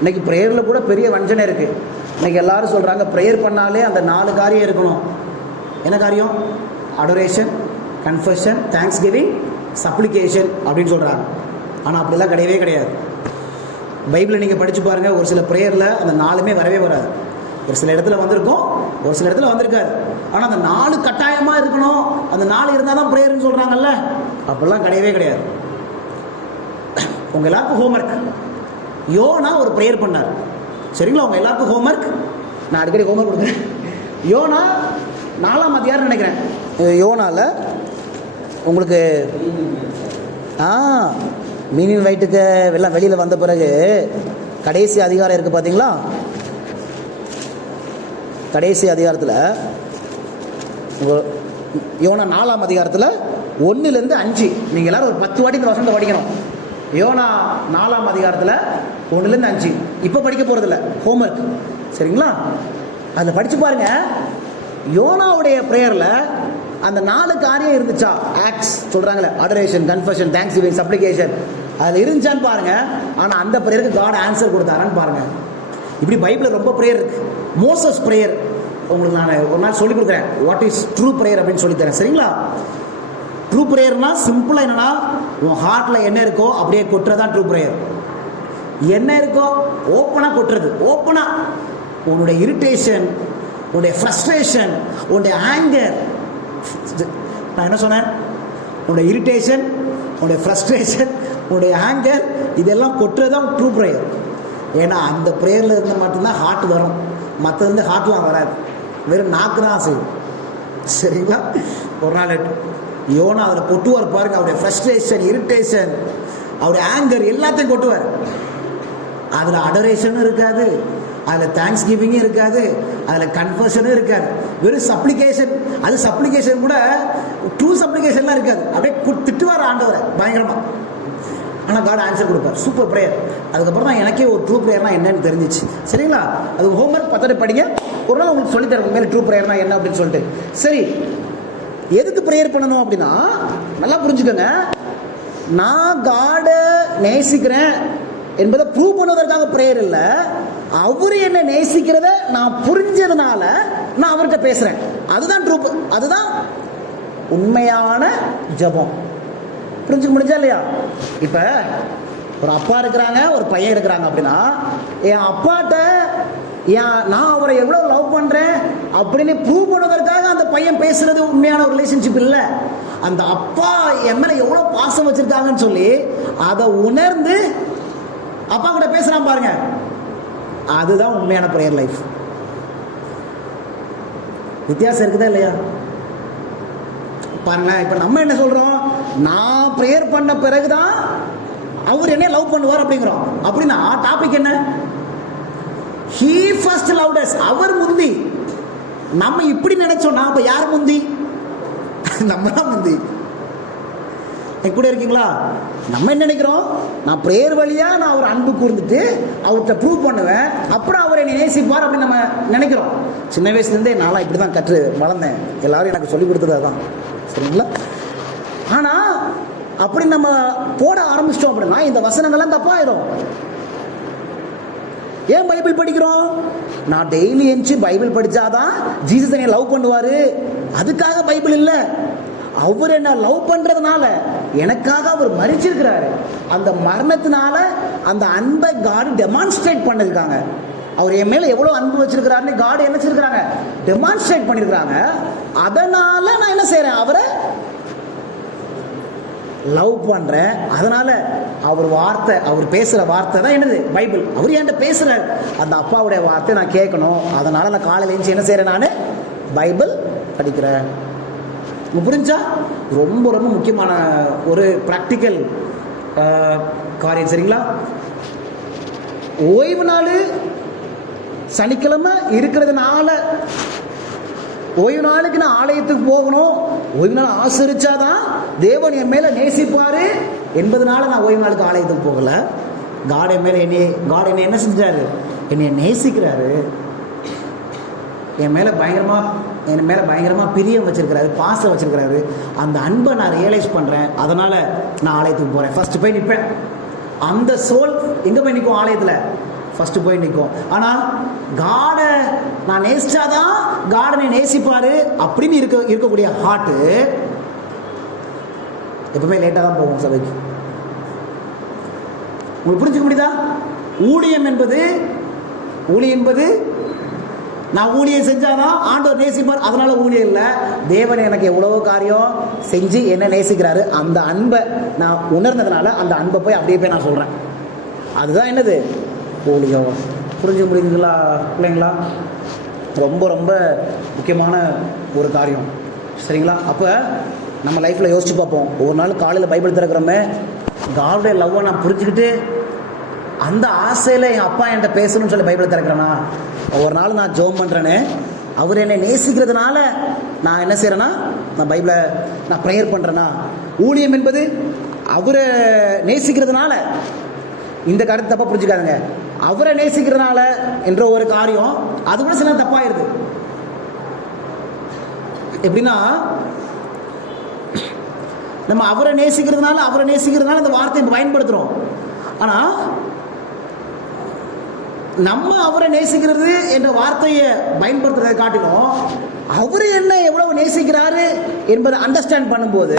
இன்னைக்கு பிரேயர்ல கூட பெரிய வஞ்சனை இருக்கு. இன்னைக்கு எல்லாரும் சொல்றாங்க பிரேயர் பண்ணாலே அந்த 4 காரியம் இருக்கணும். என்ன காரியம்? Adoration, confession, thanks giving, supplication அப்படின்னு சொல்றாங்க. ஆனா அப்படிலாம் கிடையவே கிடையாது. பைபிளை நீங்க படிச்சு பாருங்க. ஒரு சில பிரேயர்ல அந்த 4மே வரவே வராது. ஒரு சில இடத்துல வந்திருக்கும், ஒரு சில இடத்துல வந்திருக்காது. ஆனா அந்த 4 கட்டாயமா இருக்கணும், அந்த 4 இருந்தாதான் பிரேயர்னு சொல்றாங்கல்ல, அப்படிலாம் கிடையவே கிடையாது. உங்க எல்லாருக்கும் ஹோம்ஒர்க். யோனா ஒரு பிரேயர் பண்ணார். சரிங்களா? உங்க எல்லாருக்கும் ஹோம்ஒர்க். நான் அடிக்கடி ஹோம்ஒர்க் கொடுக்குறேன். யோனா 4ஆம் அதிகாரம் நினைக்கிறேன். யோனால உங்களுக்கு மீனின் வயிற்றுக்கு எல்லாம் வெளியில் வந்த பிறகு கடைசி அதிகாரம் இருக்குது பார்த்தீங்களா? கடைசி அதிகாரத்தில் யோனா 4ஆம் அதிகாரத்தில் 1லேருந்து 5 நீங்கள் எல்லாரும் ஒரு 10 வாட்டி இந்த வசனத்தை படிக்கணும். யோனா 4ஆம் அதிகாரத்தில் 1லேருந்து 5 இப்போ படிக்க போகிறதில்ல, ஹோம்ஒர்க். சரிங்களா? அதில் படித்து பாருங்க. யோனாவுடைய ப்ரேயரில் அந்த 4 காரியம் இருந்துச்சா? ஆக்ட்ஸ் சொல்றாங்களே, adoration, confession, thanks giving, supplication, அதில் இருந்துச்சான்னு பாருங்க. ஆனால் அந்த ப்ரேயருக்கு காட் ஆன்சர் கொடுத்தாரான்னு பாருங்க. இப்படி பைபிளில் ரொம்ப ப்ரேயர் இருக்கு. மோசஸ் ப்ரேயர் உங்களுக்கு நான் ஒரு நாள் சொல்லிக் கொடுக்குறேன். வாட் இஸ் ட்ரூ ப்ரேயர் அப்படின்னு சொல்லித்தரேன். சரிங்களா? ட்ரூ ப்ரேயர்னா சிம்பிளாக என்னன்னா, உன் ஹார்ட்டில் என்ன இருக்கோ அப்படியே கொட்டுறதான் ட்ரூ ப்ரேயர். என்ன இருக்கோ ஓப்பனாக கொட்டுறது. ஓப்பனாக உன்னுடைய இரிட்டேஷன், உன்னுடைய ஃப்ரஸ்ட்ரேஷன், உன்னுடைய ஆங்கர், நான் என்ன சொன்னேன்? உன்னுடைய இரிட்டேஷன், உன்னுடைய ஃப்ரஸ்ட்ரேஷன், உன்னுடைய ஆங்கர், இதெல்லாம் கொட்டுறதுதான் ட்ரூ ப்ரேயர். ஏன்னா அந்த ப்ரேயரில் இருந்து மட்டும்தான் ஹார்ட் வரும், மற்றது வந்து ஹார்ட்லாம் வராது, வெறும் நாக்கு தான் செய்யும். சரிங்களா? ஒரு நாள் யோனா அதில் கொட்டுவார் பாருங்க. அவருடைய ஃப்ரஸ்ட்ரேஷன், இரிட்டேஷன், அவருடைய ஆங்கர் எல்லாத்தையும் கொட்டுவார். அதில் அடரேஷனும் இருக்காது, அதில் தேங்க்ஸ் கிவிங்கும் இருக்காது, அதில் கன்ஃபெஷனும் இருக்காது, வெறும் சப்ளிகேஷன். அது சப்ளிகேஷன் கூட ட்ரூ சப்ளிகேஷன்லாம் இருக்காது. அப்படியே திட்டுவார் ஆண்டவரை பயங்கரமாக. ஆனால் காட் ஆன்சர் கொடுப்பார். Super prayer. அதுக்கப்புறம் தான் எனக்கே ஒரு ட்ரூ ப்ரேயர்னா என்னன்னு தெரிஞ்சிச்சு. சரிங்களா? அது ஹோம்ஒர்க் 10 படிங்க. ஒரு நாள் உங்களுக்கு சொல்லித்தரேன் மேலே ட்ரூ ப்ரேயர்னா என்ன அப்படின்னு சொல்லிட்டு. சரி, எதுக்கு ப்ரேயர் பண்ணணும் அப்படின்னா, நல்லா புரிஞ்சுக்கோங்க. நான் காடை நேசிக்கிறேன் என்பதை ப்ரூவ் பண்ணுவதற்காக ப்ரேயர் இல்லை. அவரு என்ன நேசிக்கிறத நான் புரிஞ்சதுனால நான் அவர்கிட்ட பேசுறேன். அதுதான் ட்ரூ, அதுதான் உண்மையான ஜெபம். புரிஞ்சுக்க முடிஞ்சா இல்லையா? இப்ப ஒரு அப்பா இருக்கிறாங்க, ஒரு பையன் இருக்கிறாங்க அப்படின்னா, என் அப்பாட்ட நான் அவரை எவ்வளவு லவ் பண்றேன் அப்படின்னு ப்ரூவ் பண்ணுவதற்காக அந்த பையன் பேசுறது உண்மையான ஒரு ரிலேஷன்ஷிப் இல்லை. அந்த அப்பா என் மேல எவ்வளவு பாசம் வச்சிருக்காங்கன்னு சொல்லி அதை உணர்ந்து அப்பா கிட்ட பேசுறான் பாருங்க, அதுதான் உண்மையான பிரேயர் லைஃப். வித்தியாசம் இருக்குதா இல்லையா? பாருங்க, இப்ப நம்ம என்ன சொல்றோம்? நான் பிரேயர் பண்ண பிறகுதான் அவர் என்ன லவ் பண்ணுவார் அப்படிங்கிறோம். அப்படின்னா டாபிக் என்ன? He first loved us. அவர் முந்தி. நம்ம இப்படி நினைச்சோம்னா அப்ப யார் முந்தி? நம்ம தான் முந்தி. என் கூட இருக்கீங்களா? நம்ம என்ன நினைக்கிறோம்? நான் பிரேயர் வழியா நான் ஒரு அன்பு கூர்ந்துட்டு அவர்கிட்ட ப்ரூவ் பண்ணுவேன், அப்புறம் அவர் என்னை நேசிப்பார் அப்படின்னு நம்ம நினைக்கிறோம். சின்ன வயசுலேருந்தே நான்லாம் இப்படி தான் கற்று வளர்ந்தேன். எல்லாரும் எனக்கு சொல்லி கொடுத்தது அதான். சரிங்களா? ஆனால் அப்படி நம்ம போட ஆரம்பிச்சிட்டோம் அப்படின்னா இந்த வசனங்கள்லாம் தப்பாயிடும். ஏன் பைபிள் படிக்கிறோம்? நான் டெய்லி எஞ்சி பைபிள் படிச்சாதான் ஜீசஸ் என்னை லவ் பண்ணுவாரு, அதுக்காக பைபிள் இல்லை. அவர் என்ன லவ் பண்றதுனால எனக்காக அவர் மரிச்சிருக்கிறாரு. அந்த மரணத்தினால அந்த அன்பை காட் டெமான்ஸ்ட்ரேட் பண்ணிருக்காங்க. அவர் என் மேல எவ்வளவு அன்பு வச்சிருக்கிறாருன்னு காட் என்ன வச்சிருக்காங்க? டெமான்ஸ்ட்ரேட் பண்ணிருக்காங்க. அதனால நான் என்ன செய்யறேன்? அவரை லவ் பண்றேன். அதனால அவர் வார்த்தை, அவர் பேசுற வார்த்தை தான் என்னது? பைபிள். அவர் என்கிட்ட பேசுறாரு, அந்த அப்பாவுடைய வார்த்தை நான் கேட்கணும். அதனால நான் காலையில எழுந்து என்ன செய்யறேன்? நான் பைபிள் படிக்கிறேன். புரிஞ்சா? ரொம்ப ரொம்ப முக்கியமான ஒரு பிராக்டிக்கல் காரியம். சரிங்களா? ஓய்வு நாள் சனிக்கிழமை இருக்கிறதுனால ஓய்வு நாளுக்கு நான் ஆலயத்துக்கு போகணும், ஓய்வு நாள் ஆசரிச்சாதான் தேவன் என் மேல நேசிப்பாரு என்பதனால நான் ஓய்வு நாளுக்கு ஆலயத்துக்கு போகல. காட் என் மேல என்னை என்ன செஞ்சாரு? என்னை நேசிக்கிறாரு. என் மேல பயங்கரமா பிரியம் வச்சிருக்கிறாரு, பாசம் வச்சிருக்கிறாரு. அந்த அன்பை நான் ரியலைஸ் பண்றேன். அதனால நான் ஆலயத்துக்கு போறேன். ஃபர்ஸ்ட் போய் நிற்பேன். அந்த சோல் எங்க போய் நிற்கும்? ஆலயத்துல ஃபர்ஸ்ட் போய் நிற்கும். ஆனா காடை நான் நேசிச்சாதான் காடனை நேசிப்பாரு அப்படின்னு இருக்கக்கூடிய ஹார்ட் எப்பவுமே லேட்டா தான் போகும் சபைக்கு. உங்களுக்கு புரிஞ்சுக்க முடியுதா? ஊழியம் என்பது நான் ஊழியம் செஞ்சாதான் ஆண்டவர் நேசிப்பார், அதனால ஊழியம் இல்லை. தேவன் எனக்கு எவ்வளவோ காரியம் செஞ்சு என்ன நேசிக்கிறாரு, அந்த அன்பை நான் உணர்ந்ததுனால அந்த அன்பை போய் அப்படியே போய் நான் சொல்றேன். அதுதான் என்னது? ஊழியம். புரிஞ்சுக்க முடியுதுங்களா பிள்ளைங்களா? ரொம்ப ரொம்ப முக்கியமான ஒரு காரியம். சரிங்களா? அப்போ நம்ம லைஃப்பில் யோசிச்சு பார்ப்போம். ஒரு நாள் காலையில் பைபிள் திறக்கிறோமே, காடுடைய லவ்வை நான் புரிஞ்சுக்கிட்டு அந்த ஆசையில் என் அப்பா என்கிட்ட பேசணும்னு சொல்லி பைபிளை திறக்கிறேன்னா, ஒரு நாள் நான் ஜெபம் பண்ணுறேன்னு அவர் என்னை நேசிக்கிறதுனால நான் என்ன செய்கிறேன்னா நான் பைபிளை நான் ப்ரேயர் பண்ணுறேன்னா, ஊழியம் என்பது அவரை நேசிக்கிறதுனால, இந்த கருத்து தப்பாக புரிஞ்சுக்காதுங்க, அவரை நேசிக்கிறதுனால என்ற ஒரு காரியம் அது கூட சில தப்பாயிருது. எப்படின்னா நம்ம அவரை நேசிக்கிறதுனால இந்த வார்த்தையை பயன்படுத்துகிறோம். ஆனால் நம்ம அவரை நேசிக்கிறது என்ற வார்த்தையை பயன்படுத்துறதை காட்டிலும் அவர் என்ன எவ்வளவு நேசிக்கிறாரு என்பதை அண்டர்ஸ்டாண்ட் பண்ணும்போது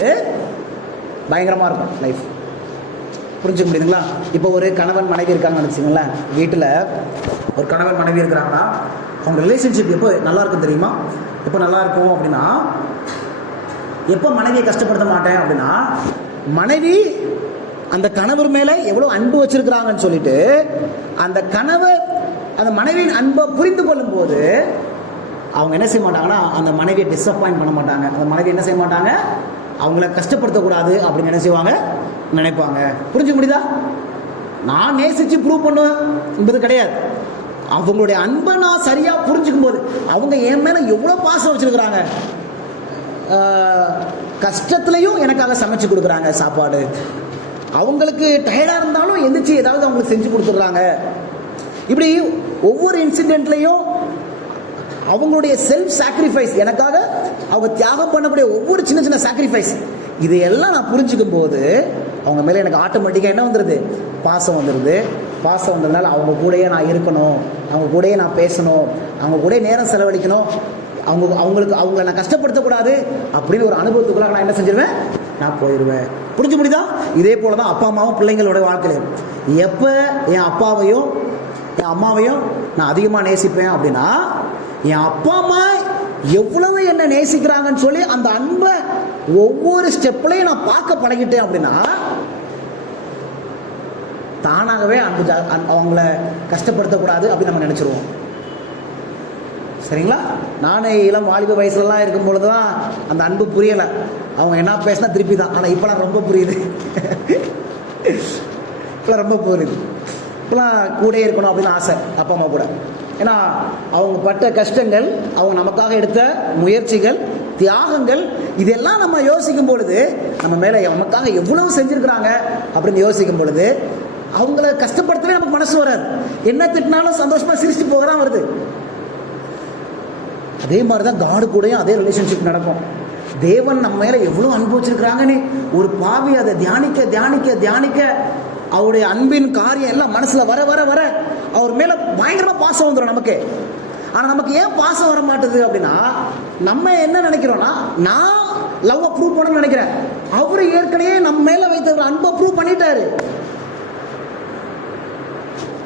பயங்கரமாக இருக்கும் லைஃப். புரிஞ்சுக்க முடியுதுங்களா? இப்போ ஒரு கணவன் மனைவி இருக்காங்கன்னு நினச்சிங்களேன். வீட்டில் ஒரு கணவன் மனைவி இருக்கிறாங்கன்னா அவங்க ரிலேஷன்ஷிப் எப்போ நல்லா இருக்கும் தெரியுமா? எப்போ நல்லா இருக்கும் அப்படின்னா, எப்போ மனைவியை கஷ்டப்படுத்த மாட்டேன் அப்படின்னா, மனைவி அந்த கணவர் மேலே எவ்வளோ அன்பு வச்சிருக்கிறாங்கன்னு சொல்லிட்டு அந்த மனைவியின் அன்பை புரிந்து கொள்ளும் போது அவங்க என்ன செய்ய மாட்டாங்கன்னா அந்த மனைவியை டிஸப்பாயிண்ட் பண்ண மாட்டாங்க. அந்த மனைவி என்ன செய்ய மாட்டாங்க? அவங்கள கஷ்டப்படுத்தக்கூடாது அப்படின்னு என்ன செய்வாங்க? நினைப்பாங்க. புரிஞ்சுக்க முடியுதா? நான் நேசிச்சு ப்ரூவ் பண்ணுவேன் என்பது கிடையாது. அவங்களுடைய அன்பை நான் சரியா புரிஞ்சுக்கும் போது அவங்க என் மேல எவ்வளவு பாசம் வச்சிருக்கிறாங்க. கஷ்டத்துலையும் எனக்காக சமைச்சு கொடுக்குறாங்க சாப்பாடு. அவங்களுக்கு டயர்டா இருந்தாலும் எந்திரிச்சு ஏதாவது அவங்களுக்கு செஞ்சு கொடுத்துட்றாங்க. இப்படி ஒவ்வொரு இன்சிடென்ட்லையும் அவங்களுடைய செல்ஃப் சாக்ரிஃபைஸ், எனக்காக அவங்க தியாகம் பண்ணக்கூடிய ஒவ்வொரு சின்ன சின்ன சாக்ரிஃபைஸ், இதையெல்லாம் நான் புரிஞ்சுக்கும் போது அவங்க மேலே எனக்கு ஆட்டோமேட்டிக்காக என்ன வந்துடுது? பாசம் வந்துடுது. பாசம் வந்ததுனால அவங்க கூடயே நான் இருக்கணும், அவங்க கூடயே நான் பேசணும், அவங்க கூட நேரம் செலவழிக்கணும், அவங்கள நான் கஷ்டப்படுத்தக்கூடாது அப்படின்னு ஒரு அனுபவத்துக்குள்ள நான் என்ன செஞ்சிருவேன்? நான் போயிடுவேன். புரிஞ்சு முடியுதா? இதே போல தான் அப்பா அம்மாவும் பிள்ளைங்களோட வாழ்க்கையில எப்போ என் அப்பாவையும் என் அம்மாவையும் நான் அதிகமாக நேசிப்பேன் அப்படின்னா, என் அப்பா அம்மா எவ்வளவு என்ன நேசிக்கிறாங்கன்னு சொல்லி அந்த அன்பை ஒவ்வொரு ஸ்டெப்லையும் நான் பார்க்க பழகிட்டேன் அப்படின்னா தானாகவே அவங்கள கஷ்டப்படுத்தக்கூடாது அப்படின்னு நம்ம நினைச்சிருவோம். சரிங்களா? நானே இளம் வாலிப வயசுலலாம் இருக்கும் பொழுதுதான் அந்த அன்பு புரியலை. அவங்க என்ன பேசினா திருப்பி தான். ஆனால் இப்போலாம் ரொம்ப புரியுது. இப்போலாம் ரொம்ப புரியுது. இப்போலாம் கூட இருக்கணும் அப்படின்னு ஆசை அப்பா அம்மா கூட. ஏன்னா அவங்க பட்ட கஷ்டங்கள், அவங்க நமக்காக எடுத்த முயற்சிகள், தியாகங்கள், இதெல்லாம் நம்ம யோசிக்கும் பொழுது, நம்ம மேலே நமக்காக எவ்வளவு செஞ்சுருக்கிறாங்க அப்படின்னு யோசிக்கும் பொழுது, அவங்கள கஷ்டப்படுத்தவே நமக்கு மனசு வராது. என்ன திட்டினாலும் சந்தோஷமாக சிரிச்சுட்டு போக தான் வருது. அதே மாதிரி தான் காடு கூடயும் அதே ரிலேஷன்ஷிப் நடக்கும். தேவன் நம்ம மேலே எவ்வளோ அனுபவிச்சிருக்கிறாங்கன்னு ஒரு பாவி அதை தியானிக்க தியானிக்க தியானிக்க அவருடைய அன்பின் காரியம் எல்லாம் மனசில் வர வர வர அவர் மேலே பயங்கரமாக பாசம் வந்துடும் நமக்கு. ஆனால் நமக்கு ஏன் பாசம் வர மாட்டுது அப்படின்னா, நம்ம என்ன நினைக்கிறோம்னா, நான் லவ் ப்ரூவ் பண்ணணும்னு நினைக்கிறேன். அவரு ஏற்கனவே நம்ம மேலே வைத்த அன்பை ப்ரூவ் பண்ணிட்டாரு.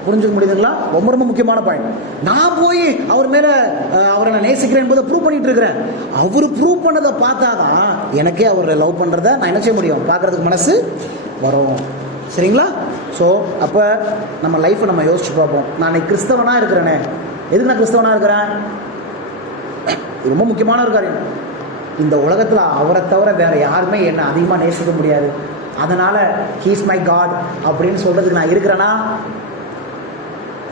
புரிஞ்சுக்க முடியுதுங்களா? ரொம்ப ரொம்ப முக்கியமான பாயிண்ட். நான் போய் அவர் மேல அவரை நான் நேசிக்கிறேன் என்பதை ப்ரூவ் பண்ணிட்டு இருக்கிறேன். அவர் ப்ரூவ் பண்ணதை பார்த்தாதான் எனக்கே அவரை லவ் பண்றதை நான் என்ன செய்ய முடியும், பார்க்கறதுக்கு மனசு வரும். சரிங்களா? ஸோ அப்போ நம்ம லைஃப்பை நம்ம யோசிச்சு பார்ப்போம். நான் கிறிஸ்தவனா இருக்கிறேனே, எதுக்கு நான் கிறிஸ்தவனா இருக்கிறேன்? ரொம்ப முக்கியமான ஒரு காரியம். இந்த உலகத்தில் அவரை தவிர வேற யாருமே என்னை அதிகமாக நேசிக்க முடியாது, அதனால ஹீஸ் மை காட் அப்படின்னு சொல்றதுக்கு நான் இருக்கிறேன்னா,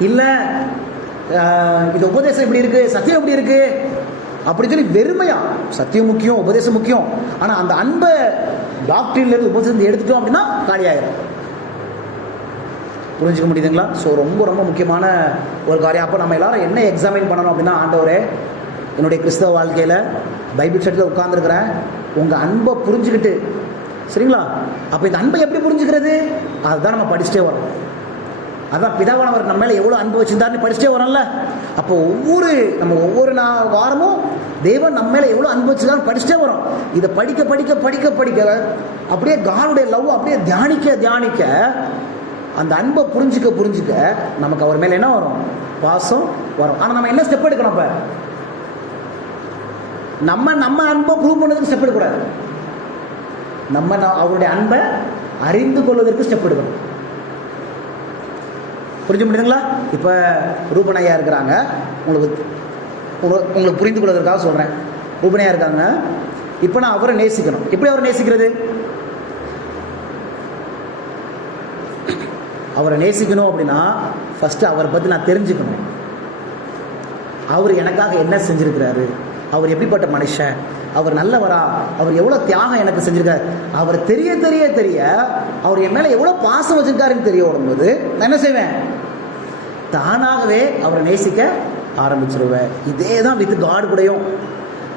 இல்லை இது உபதேசம் இப்படி இருக்கு, சத்தியம் இப்படி இருக்கு அப்படி சொல்லி வெறுமையா, சத்தியம் முக்கியம், உபதேசம் முக்கியம், ஆனால் அந்த அன்பை டாக்டரின்ல இருந்து உபதேசத்தை எடுத்துட்டோம் அப்படின்னா காலியாயிரும். புரிஞ்சுக்க முடியுதுங்களா? ஸோ ரொம்ப ரொம்ப முக்கியமான ஒரு காரியம். அப்போ நம்ம எல்லாரும் என்ன எக்ஸாமின் பண்ணணும் அப்படின்னா, ஆண்டவரே என்னுடைய கிறிஸ்தவ வாழ்க்கையில் பைபிள் செட்டில் உட்கார்ந்துருக்கிறேன், உங்கள் அன்பை புரிஞ்சுக்கிட்டு, சரிங்களா? அப்போ இந்த அன்பை எப்படி புரிஞ்சுக்கிறது? அதுதான் நம்ம படிச்சுட்டே வரோம். அதான் பிதாவானவர் நம்ம மேலே எவ்வளோ அன்பு வச்சிருந்தாருன்னு படிச்சுட்டே வரோம்ல. அப்போ ஒவ்வொரு வாரமும் தேவன் நம்ம மேலே எவ்வளோ அன்பு வச்சிருக்காருன்னு படிச்சுட்டே வரோம். இதை படிக்க படிக்க படிக்க படிக்க அப்படியே காடுடைய லவ் அப்படியே தியானிக்க தியானிக்க அந்த அன்பை புரிஞ்சுக்க புரிஞ்சுக்க நமக்கு அவர் மேலே என்ன வரும், பாசம் வரும். ஆனால் நம்ம என்ன ஸ்டெப் எடுக்கணும்? இப்போ நம்ம அன்பை ப்ரூவ் பண்ணதுக்கு ஸ்டெப் எடுக்கக்கூடாது. நம்ம அவருடைய அன்பை அறிந்து கொள்வதற்கு ஸ்டெப் எடுக்கணும். புரிஞ்சு முடியுதுங்களா? இப்போ ரூபன் ஐயா இருக்கிறாங்க, உங்களுக்கு புரிந்து கொள்வதற்காக சொல்கிறேன். ரூபன் ஐயா இருக்காங்க, இப்போ நான் அவரை நேசிக்கணும். எப்படி அவரை நேசிக்கிறது? அவரை நேசிக்கணும் அப்படின்னா ஃபஸ்ட்டு அவரை பற்றி நான் தெரிஞ்சுக்கணும். அவர் எனக்காக என்ன செஞ்சுருக்கிறாரு, அவர் எப்படிப்பட்ட மனுஷன், அவர் நல்லவரா, அவர் எவ்வளோ தியாகம் எனக்கு செஞ்சுருக்காரு, அவர் தெரிய தெரிய தெரிய அவர் என் மேலே எவ்வளோ பாசம் வச்சுருக்காருன்னு தெரிய வரும்போது நான் என்ன செய்வேன், தானாகவே அவரை நேசிக்க ஆரம்பிச்சிருவேன். இதே தான் வித் காட் கூடயும்.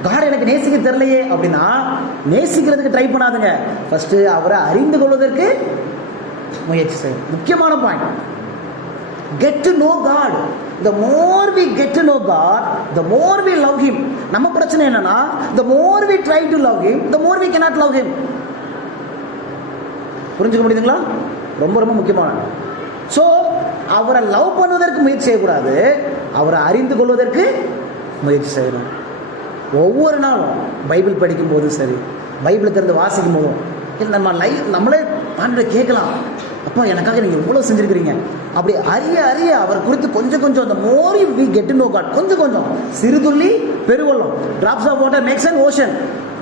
காட் எனக்கு நேசிக்க தெரியலையே அப்படின்னா நேசிக்கிறதுக்கு ட்ரை பண்ணாதுங்க, ஃபஸ்ட்டு அவரை அறிந்து கொள்வதற்கு முயற்சி செய்யும். முக்கியமான point, get to know God. The more we get to know God, the more we love him. நம்ம பிரச்சனை என்னன்னா, the more we try to love him, the more we cannot love him. புரிஞ்சுக்க முடியுதுங்களா? ரொம்ப ரொம்ப முக்கியமான. ஸோ அவரை love பண்ணுவதற்கு முயற்சி செய்யக்கூடாது, அவரை அறிந்து கொள்வதற்கு முயற்சி செய்யணும். ஒவ்வொரு நாளும் பைபிள் படிக்கும் போதும் சரி, பைபிளை திறந்து வாசிக்கும் போதும் நம்ம நம்மளே ஆண்டவரை கேட்கலாம், அப்பா எனக்காக நீங்கள் எவ்வளோ செஞ்சுருக்கிறீங்க அப்படி அறிய அறிய அவர் குறித்து கொஞ்சம் கொஞ்சம் அந்த more we get to know God, கொஞ்சம் கொஞ்சம் சிறுதுள்ளி பெருவெள்ளம், drops of water makes an ocean.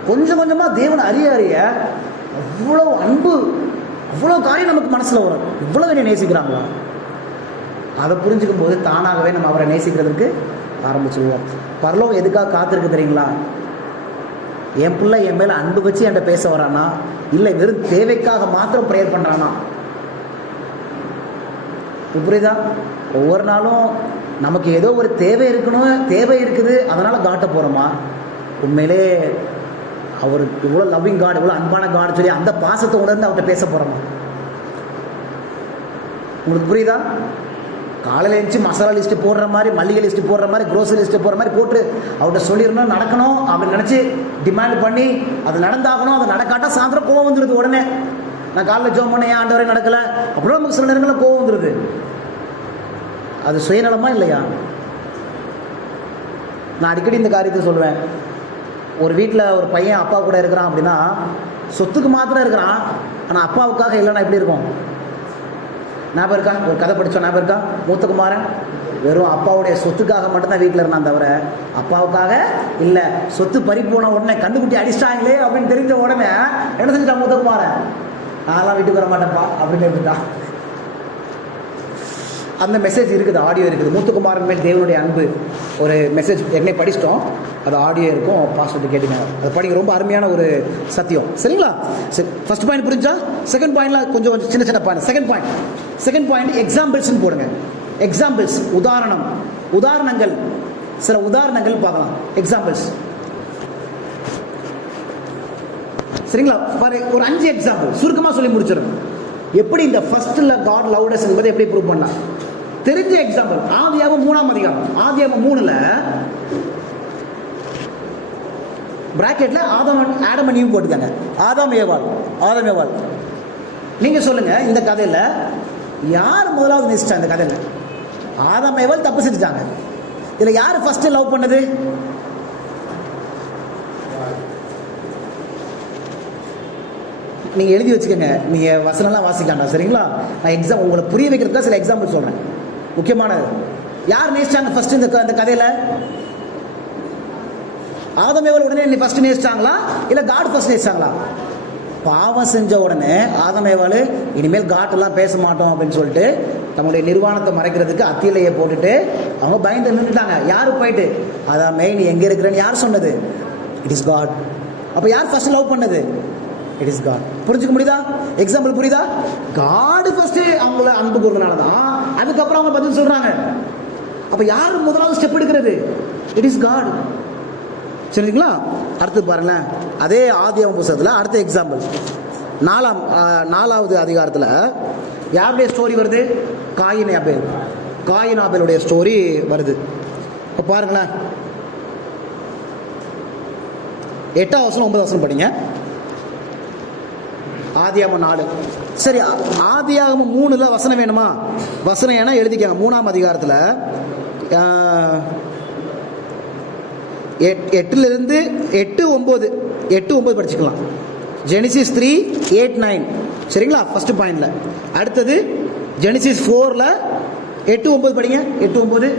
கொஞ்சம் கொஞ்சமாக தேவனை அறிய அறிய அவ்வளோ அன்பு, அவ்வளோ காரியம் நமக்கு மனசில் வரும். இவ்வளோ என்னை நேசிக்கிறாங்களா, அதை புரிஞ்சுக்கும் போது தானாகவே நம்ம அவரை நேசிக்கிறதுக்கு ஆரம்பிச்சுடுவோம். பரலோகம் எதுக்காக காத்திருக்கு தெரியுங்களா? என் பிள்ளை என் மேலே அன்பு வச்சு என்கிட்ட பேச வரானா, இல்லை வெறும் தேவைக்காக மாத்திரம் ப்ரேயர் பண்ணுறானா? புரியுதா? ஒவ்வொரு நாளும் நமக்கு ஏதோ ஒரு தேவை தேவை இருக்குது, அதனால காட்ட போகிறோமா? உண்மையிலே அவர் இவ்வளோ லவ்விங் காட், இவ்வளோ அன்பான காட் சொல்லி அந்த பாசத்தை உணர்ந்து அவர்கிட்ட பேச போகிறோமா? உங்களுக்கு புரியுதா? காலையில் எழுந்துச்சு மசாலா லிஸ்ட்டு போடுற மாதிரி, மல்லிகை லிஸ்ட்டு போடுற மாதிரி, க்ரோசரி லிஸ்ட்டு போடுற மாதிரி போட்டு அவர்கிட்ட சொல்லிடணும், நடக்கணும் அப்படின்னு நினச்சி டிமாண்ட் பண்ணி அது நடந்தாகணும். அது நடக்காட்டா சாயந்தரம் கோவம் வந்துடுது. உடனே நான் காலையில் ஜோம் பண்ண ஏன் ஆண்டவரே நடக்கலை அப்படின்னா நமக்கு சில நேரங்களில் கோவம் வந்துடுது. அது சுயநலமா இல்லையா? நான் அடிக்கடி இந்த காரியத்தை சொல்லுவேன். ஒரு வீட்டில் ஒரு பையன் அப்பா கூட இருக்கிறான் அப்படின்னா சொத்துக்கு மாத்திரம் இருக்கிறான், ஆனால் அப்பாவுக்காக இல்லைன்னா எப்படி இருக்கும்? ஞாபகம் இருக்கா? ஒரு கதை படித்தோம், ஞாபகம் இருக்கா? மூத்தகுமாரன் வெறும் அப்பாவுடைய சொத்துக்காக மட்டும்தான் வீட்டில் இருந்தான், தவிர அப்பாவுக்காக இல்லை. சொத்து பறி போன உடனே கண்டுக்குட்டி அடிச்சிட்டாங்களே அப்படின்னு தெரிஞ்ச உடனே என்ன செஞ்சுட்டான் மூத்தகுமாரன்? நான்லாம் வீட்டுக்கு வர மாட்டேன்ப்பா அப்படின்னு எடுத்துட்டான். அந்த மெசேஜ் இருக்குது, ஆடியோ இருக்குது. மூத்தகுமாரன் மேல் தேவனுடைய அன்பு ஒரு மெசேஜ் ஏற்கனவே படிச்சிட்டோம், அது ஆடியோ இருக்கும், பாஸ்டர் கேட்டீங்க, அது படிங்க. ரொம்ப அருமையான ஒரு சத்தியம். சரிங்களா? சரி, ஃபர்ஸ்ட் பாயிண்ட் புரிஞ்சா? செகண்ட் பாயிண்ட்ல கொஞ்சம் சின்ன சின்ன பாயிண்ட். செகண்ட் பாயிண்ட் எக்ஸாம்பிள்ஸ்னு போடுங்க. எக்ஸாம்பிள்ஸ், உதாரணங்கள், சில உதாரணங்கள் பார்க்கலாம். எக்ஸாம்பிள்ஸ். சரிங்களா? ஒரு 5 எக்ஸாம்பிள் சுருக்கமா சொல்லி முடிச்சிடும். எப்படி இந்த ஃபர்ஸ்ட்ல காட் லவ்ட் அஸ் என்பதை எப்படி ப்ரூவ் பண்ணா தெரிஞ்ச எக்ஸாம்பிள். ஆதியாகமம் 3ஆம் அதிகாரம், ஆதியாகமம் 3ல பிராக்கெட்ல ஆடம் அண்ட் ஈவ் போட்டுக்காங்க. ஆதாம் ஏவாள். நீங்க சொல்லுங்க, இந்த கதையில யார் முதலாவது நேசிச்சா? இந்த கதையில ஆதாம் ஏவாள் தப்பு செஞ்சுட்டாங்க. இதுல யார் ஃபர்ஸ்ட் லவ் பண்ணது? நீங்க எழுதி வச்சுக்கோங்க, நீங்க வசனம்லாம் வாசிக்காண்டா. சரிங்களா? நான் எக்ஸாம் உங்களுக்கு புரிய வைக்கிறதுக்காக சில எக்ஸாம்பிள் சொல்றேன், முக்கியமானது. யார் நேசிச்சாங்க ஃபர்ஸ்ட் இந்த கதையில? ஆதாம் ஏவாள் உடனே நீ ஃபர்ஸ்ட் நேசிச்சாங்களா இல்ல காட் ஃபர்ஸ்ட் நேசிச்சாங்களா? பாவம் செஞ்ச உடனே ஆதாம் ஏவாள் இனிமேல் காட் எல்லாம் பேச மாட்டோம் அப்படின்னு சொல்லிட்டு தன்னுடைய நிர்வாணத்தை மறைக்கிறதுக்கு அத்தியிலையை போட்டுட்டு அவங்க பயந்து நின்றுட்டாங்க. யாரு போயிட்டு, அதாமே நீ எங்க இருக்கிறேன்னு யார் சொன்னது? It is God. அப்ப யார் ஃபர்ஸ்ட் லவ் பண்ணது? It is God. புரிஞ்சுக்க முடியுதா? எக்ஸாம்பிள் புரியுதா? காட் ஃபர்ஸ்ட் அவங்கள அன்பு கூர்ந்தனாலதான் அதுக்கப்புறம் அவங்க பதில் சொல்றாங்க. அப்ப யார் முதலாவது ஸ்டெப் எடுக்கிறது? It is God. சரிங்களா? அடுத்து பாருங்களேன், அதே ஆதியாகமம் புத்தகத்தில் அடுத்த எக்ஸாம்பிள் 4வது அதிகாரத்தில் யாருடைய ஸ்டோரி வருது? காயின் ஆபேலுடைய ஸ்டோரி வருது. இப்போ பாருங்களேன், 8ஆம் வசனம் 9ஆம் வசனம் படிங்க. ஆதியாகமம் 4. சரி, ஆதியாகமம் 3ல வசனம் வேணுமா? வசனம் ஏன்னா எழுதிக்கங்க. 3ஆம் அதிகாரத்தில் 8லிருந்து 8-9 படிச்சுக்கலாம். ஜெனிசிஸ் 3:8-9. சரிங்களா? ஃபர்ஸ்ட் பாயிண்ட்ல. அடுத்தது ஜெனிசிஸ் 4ல 8-9 படிங்க. 8-9.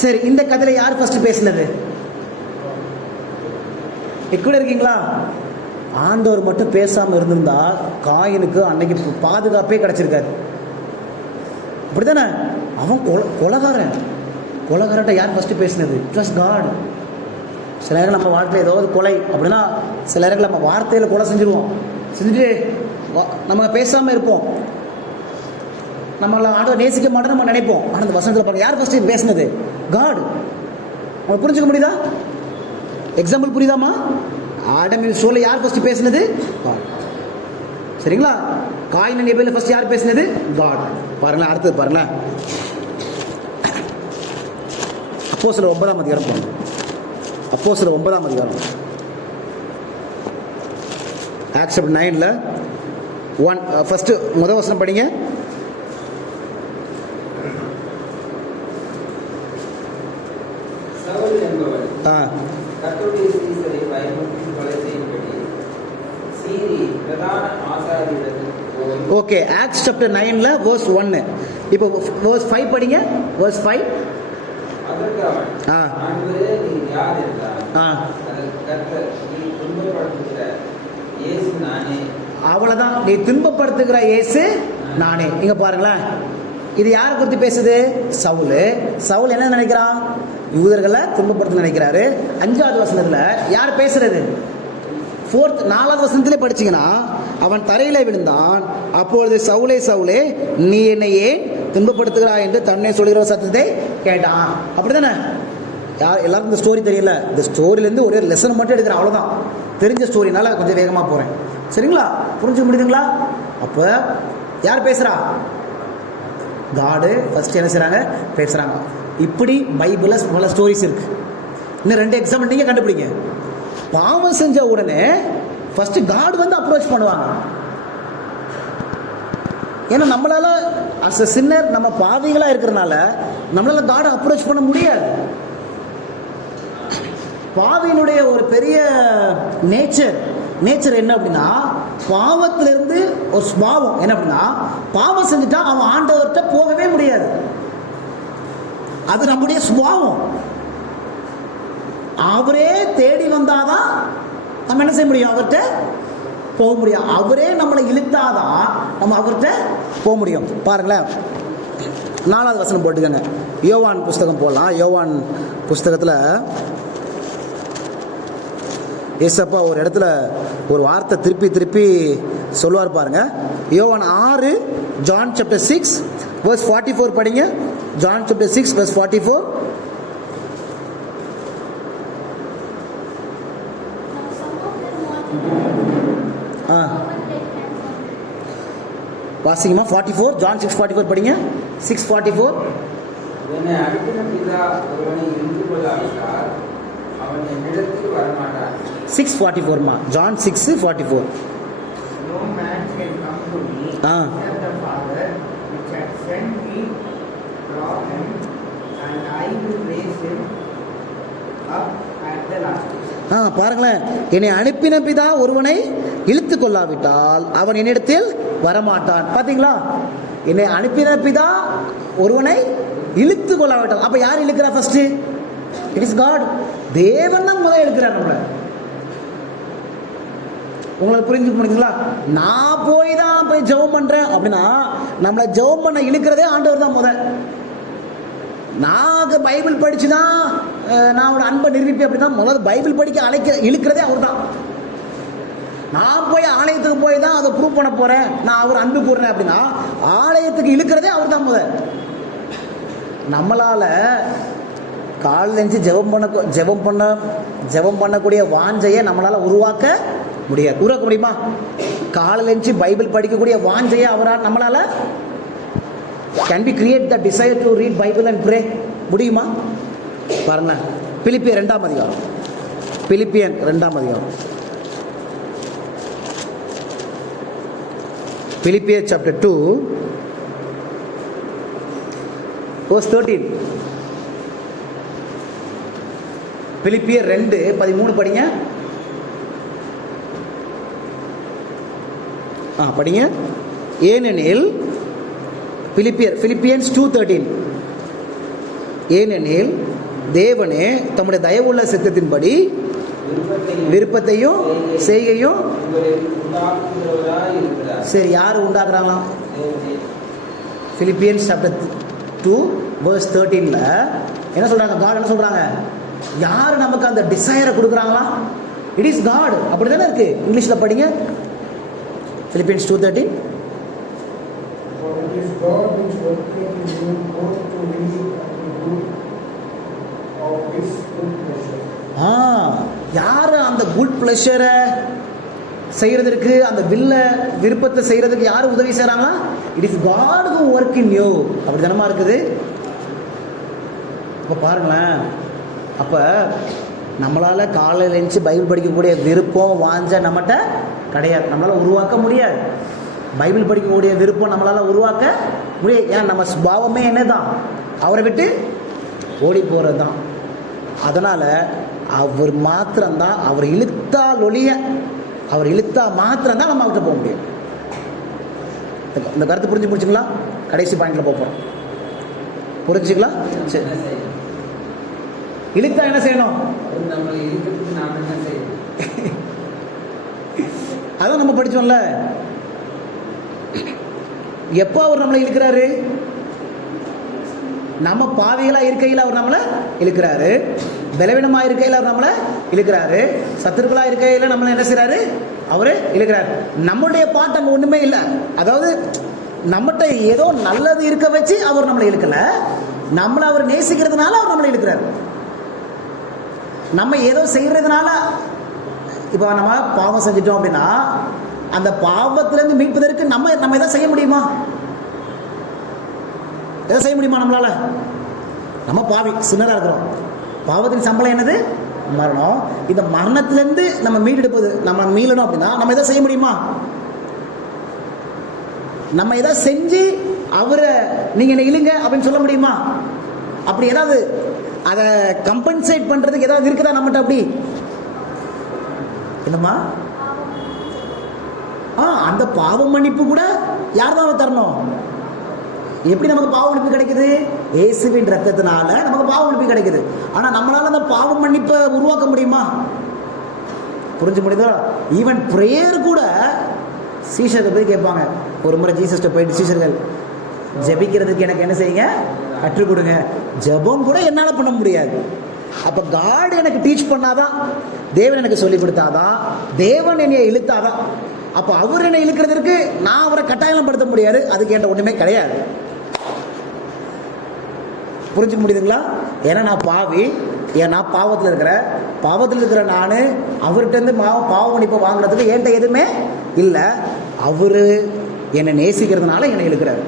சரி, இந்த கதையில யார் ஃபர்ஸ்ட் பேசினது? கூட இருக்கீங்களா? ஆண்டவர் மட்டும் பேசாம இருந்திருந்தா காயினுக்கு அன்னைக்கு பாதுகாப்பே கிடைச்சிருக்காது. அப்படித்தானே? அவன் கொலகாரன் யார் ஃபர்ஸ்ட் பேசினது? It was God. சில நேரம் நம்ம வாழ்க்கையில் ஏதாவது கொலை அப்படின்னா சில நேரங்கள் நம்ம வார்த்தையில் கொலை செஞ்சுட்டு நம்ம பேசாமல் இருப்போம். நம்மளை ஆண்டவர் நேசிக்க மாட்டோம் நம்ம நினைப்போம். ஆனால் அந்த வசனத்தில் பாருங்க, யார் ஃபர்ஸ்ட் பேசினது? காட். உங்களுக்கு புரிஞ்சுக்க முடியுதா? எக்ஸாம்பிள் புரியுதாமா? ஆடம் சொல்ல யார் ஃபர்ஸ்ட் பேசினது? காட். சரிங்களா? காயின் அண்ட் ஏபேல் ஃபர்ஸ்ட் யார் பேசினது? காட். பாருங்களேன், அடுத்தது பாருங்களேன், அப்போஸ்தலர் 9ஆம் அதிகாரம் பாருங்க. அப்போஸ்தலர் 9ஆம் அதிகாரம், ஆக்ட்ஸ் சாப்டர் 9ல 1 ஃபர்ஸ்ட் முதல் வசனம் படிங்க. சவுல் என்பவன் கர்த்தருடைய சீசரை பயமுறுத்தி கொலை செய்யும்படி சீரி பிரதான ஆசாரியரிடத்தில் போய். ஓகே, ஆக்ட்ஸ் சாப்டர் 9ல verse 1. இப்போ verse 5 படிங்க. verse 5. அதற்கு அவன், ஆண்டவரே நீர் யார் என்றான். அதற்கு கர்த்தர், நீ துன்பப்படுத்துகிற இயேசு நானே. அவ்வளவுதான், நீ துன்பப்படுத்துகிற இயேசு நானே. இங்க பாருங்களேன், இது யாரை குறித்து பேசுது? சவுல் என்ன நினைக்கிறான்? யூதர்களை துன்பப்படுத்த நினைக்கிறாரு. 5வது வசனத்துல யார் பேசுறது? 4வது வசனத்திலே படிச்சீங்கன்னா, அவன் தரையில விழுந்தான். அப்பொழுது சவுலே நீ என்னை ஏன் துன்பப்படுத்துகிறாய் என்று தன்னை சொல்கிற சத்தத்தை கேட்டான். அப்படித்தானே? எல்லாருக்கும் இந்த ஸ்டோரி தெரியல. இந்த ஸ்டோரியிலேருந்து ஒரே லெசன் மட்டும் எடுக்கிறேன், அவ்வளோதான். தெரிஞ்ச ஸ்டோரினால கொஞ்சம் வேகமாக போகிறேன். சரிங்களா? புரிஞ்சுக்க முடியுதுங்களா? அப்போ யார் பேசுகிறா? காடு ஃபர்ஸ்ட் என்ன செய்கிறாங்க? பேசுகிறாங்க. இப்படி பைபிளில் பல ஸ்டோரிஸ் இருக்கு. இன்னும் 2 எக்ஸாம்பிள் நீங்கள் கண்டுபிடிங்க. பாவம் செஞ்ச உடனே ஃபர்ஸ்ட் காடு வந்து அப்ரோச் பண்ணுவாங்க. ஏன்னா நம்மளால அஸ் எ சின்னர், நம்ம பாவிகளா இருக்கிறதுனால நம்மளால காடை அப்ரோச் பண்ண முடியாது. பாவியினுடைய ஒரு பெரிய நேச்சர் என்ன அப்படின்னா, பாவத்திலிருந்து ஒரு சுபாவம் என்ன அப்படின்னா, பாவம் செஞ்சுட்டா அவன் ஆண்டவர்கிட்ட போகவே முடியாது. அது நம்முடைய சுபாவம். அவரே தேடி வந்தாதான் நம்ம என்ன செய்ய முடியும், அவர்கிட்ட போக முடியும். அவரே நம்மளை இழுத்தாதான் நம்ம அவர்கிட்ட போக முடியும். பாருங்களேன், 4வது வசனம் போட்டுக்கங்க. யோவான் புஸ்தகம் போடலாம். யோவான் புஸ்தகத்தில் ஏசப்பா ஒரு இடத்துல ஒரு வார்த்தை திருப்பி சொல்லுவார் பாருங்க. யோவான் 6, ஜான் சாப்டர் 6 verse 44 படிங்க. John chapter 6 verse 44. வாசிங்கம்மா. 44, ஜான் 6:44 படிங்க. 6:44. என்னை அனுப்பின பிதா ஒருவனை இருந்து கொள்ளாவிட்டால் அவன் என்னிடத்தில் வரமாட்டான். 6:44மா. John 6:44. No man can come to me except the Father which hath sent me draw him, and I will raise him up at the last day. பாருங்களேன், என்னை அனுப்பின பிதா ஒருவனை இழுத்து கொள்ளாவிட்டால் அவன் என்னிடத்தில் வரமாட்டான். பாத்தீங்களா, என்னை அனுப்பின பிதா ஒருவனை இழுத்து கொள்ளாவிட்டால். அப்ப யார் இழுக்கிறா? First it is God. தேவன் தான் முதல்ல இழுக்கிறார் நம்மளை. உங்களுக்கு புரிஞ்சு முடியுங்களா? நான் போய் ஜெபம் பண்றேன் அப்படின்னா நம்மளை ஜெபம் பண்ண இழுக்கிறதே ஆண்டவர் தான் முதல். நான் பைபிள் படிச்சுதான் நான் ஒரு அன்பை நிரூபிப்பேன் அப்படின்னா முதல்ல பைபிள் படிக்க இழுக்கிறதே அவர் தான். நான் போய் ஆலயத்துக்கு போய் தான் அதை ப்ரூவ் பண்ண போறேன், நான் அவர் அன்பு கூறுறேன் அப்படின்னா ஆலயத்துக்கு இழுக்கிறதே அவர் தான் முதல். நம்மளால காலையில் எழுந்து ஜெபம் பண்ணக்கூடிய வாஞ்சையை நம்மளால உருவாக்க முடியுமா? காலையில் எழுந்து பைபிள் படிக்கக்கூடிய வாஞ்சையை அவரால் நம்மளால can we create the desire to read Bible and pray? முடியுமா? பாருங்க, பிலிப்பியர் 2ஆம் அதிகாரம். பிலிப்பியர் 2ஆம் அதிகாரம். பிலிப்பியர் chapter 2 verse 13. பிலிப்பியர் 2:13 படிங்க. படிங்க. ஏனெனில் பிலிப்பியன்ஸ் 2:13. ஏனெனில் தேவனே தம்முடைய தயவுள்ள சித்தத்தின்படி விருப்பத்தையும் செய்கையும் சரி யாரு உண்டாக்குறாங்களாம்? பிலிப்பியன்ஸ் சாப்டர் 2 verse 13ல என்ன சொல்றாங்க? காட் என்ன சொல்றாங்க? யாரு நமக்கு அந்த டிசைரை கொடுக்குறாங்களா? It is God. அப்படிதானே இருக்கு. இங்கிலீஷ்ல படிங்க. Philippians 2:13. It is God which worketh in you both to will and to do of His good pleasure. யாரு அந்த குட் பிளஷரை செய்யறதுக்கு, அந்த விருப்பத்தை செய்யறதுக்கு யாரு உதவி செய்யறாங்களா? It is God who work in you. அப்படி தானமா இருக்குது. அப்ப பாருங்களேன், அப்ப நம்மளால காலையில் எழுந்து பைபிள் படிக்கக்கூடிய விருப்பம் வாஞ்ச நம்மகிட்ட கிடையாது. நம்மளால உருவாக்க முடியாது. பைபிள் படிக்கக்கூடிய விருப்பம் நம்மளால உருவாக்க முடியாது. ஏன்னா நம்ம சுபாவமே என்னதான்? அவரை விட்டு ஓடி போறது தான். அதனால அவர் மாத்திரம்தான், அவர் இழுத்தா மாத்திரம்தான் நம்ம அவர்கிட்ட போக முடியும். இந்த கருத்து புரிஞ்சு முடிச்சுங்களா? கடைசி பாயிண்ட்ல போறோம். புரிஞ்சுங்களா? சரி, இழுத்தா என்ன செய்யணும்? அதான் நம்ம படிச்சோம்ல. எப்போ அவர் நம்மளை இழுக்கிறாரு? நம்ம பாவிகளா இருக்கையில் அவர் நம்மளை இழுக்கிறாரு. பலவீனமா இருக்கையில் அவர் நம்மளை இழுக்கிறாரு. சத்துருக்களா இருக்கையில் நம்மளை என்ன செய்யறாரு? அவரு இழுக்கிறாரு. நம்மளுடைய பாட்டு அங்க ஒண்ணுமே இல்லை. அதாவது நம்மகிட்ட ஏதோ நல்லது இருக்க வச்சு அவர் நம்மளை இழுக்கல. நம்மளை அவர் நேசிக்கிறதுனால அவர் நம்மளை இழுக்கிறாரு. நம்ம ஏதோ செய்யறதுனால, இப்போ நம்ம பாவம் செஞ்சிட்டோம் அப்படின்னா அந்த பாவத்திலிருந்து மீட்பதற்கு நம்ம எதாவது செய்ய முடியுமா? எதை செய்ய முடியுமா நம்மளால? நம்ம பாவி சின்னரா இருக்கிறோம். பாவத்தின் சம்பளம் என்னது? மரணம். இந்த மரணத்திலிருந்து நம்ம மீட்டெடுப்பது, நம்ம மீளணும் அப்படின்னா நம்ம எதை செய்ய முடியுமா? நம்ம எதாவது செஞ்சு அவரை நீங்க என்ன இழுங்க அப்படின்னு சொல்ல முடியுமா? அப்படி ஏதாவது அதை கம்பன்சேட் பண்றதுக்கு ஏதாவது இருக்குதா நம்மகிட்ட? அப்படி என்னம்மா? அந்த பாவ மன்னிப்பு கூட யார் தான் தரணும்? எப்படி நமக்கு பாவ மன்னிப்பு கிடைக்குது? இயேசுவின் ரத்தத்தினால நமக்கு பாவ மன்னிப்பு கிடைக்குது. ஆனா நம்மளால அந்த பாவ மன்னிப்பை உருவாக்க முடியுமா? புரிஞ்சு முடியுதா? ஈவன் பிரேயர் கூட சீஷர்கள் போய் கேட்பாங்க. ஒரு முறை ஜீசஸ்ட போயிட்டு சீஷர்கள், ஜெபிக்கிறதுக்கு எனக்கு என்ன செய்யுங்க, கற்றுக் கொடுங்க. ஜெபம் கூட என்னால பண்ண முடியாது. அப்ப காட் எனக்கு டீச் பண்ணாதான், தேவன் எனக்கு சொல்லி கொடுத்தாதான், தேவன் என்னை இழுத்தாதான். அப்ப அவர் என்னை இழுக்கிறதுக்கு நான் அவரை கட்டாயம் படுத்த முடியாது. அதுக்கு என்கிட்ட ஒண்ணுமே கிடையாது. புரிஞ்சுக்க முடியுதுங்களா? ஏன்னா நான் பாவி, நான் பாவத்தில் இருக்கிற நான் அவர்கிட்ட இருந்து பாவ மன்னிப்பை வாங்குறதுக்கு என்கிட்ட எதுவுமே இல்லை. அவரு என்னை நேசிக்கிறதுனால என்னை இழுக்கிறார்.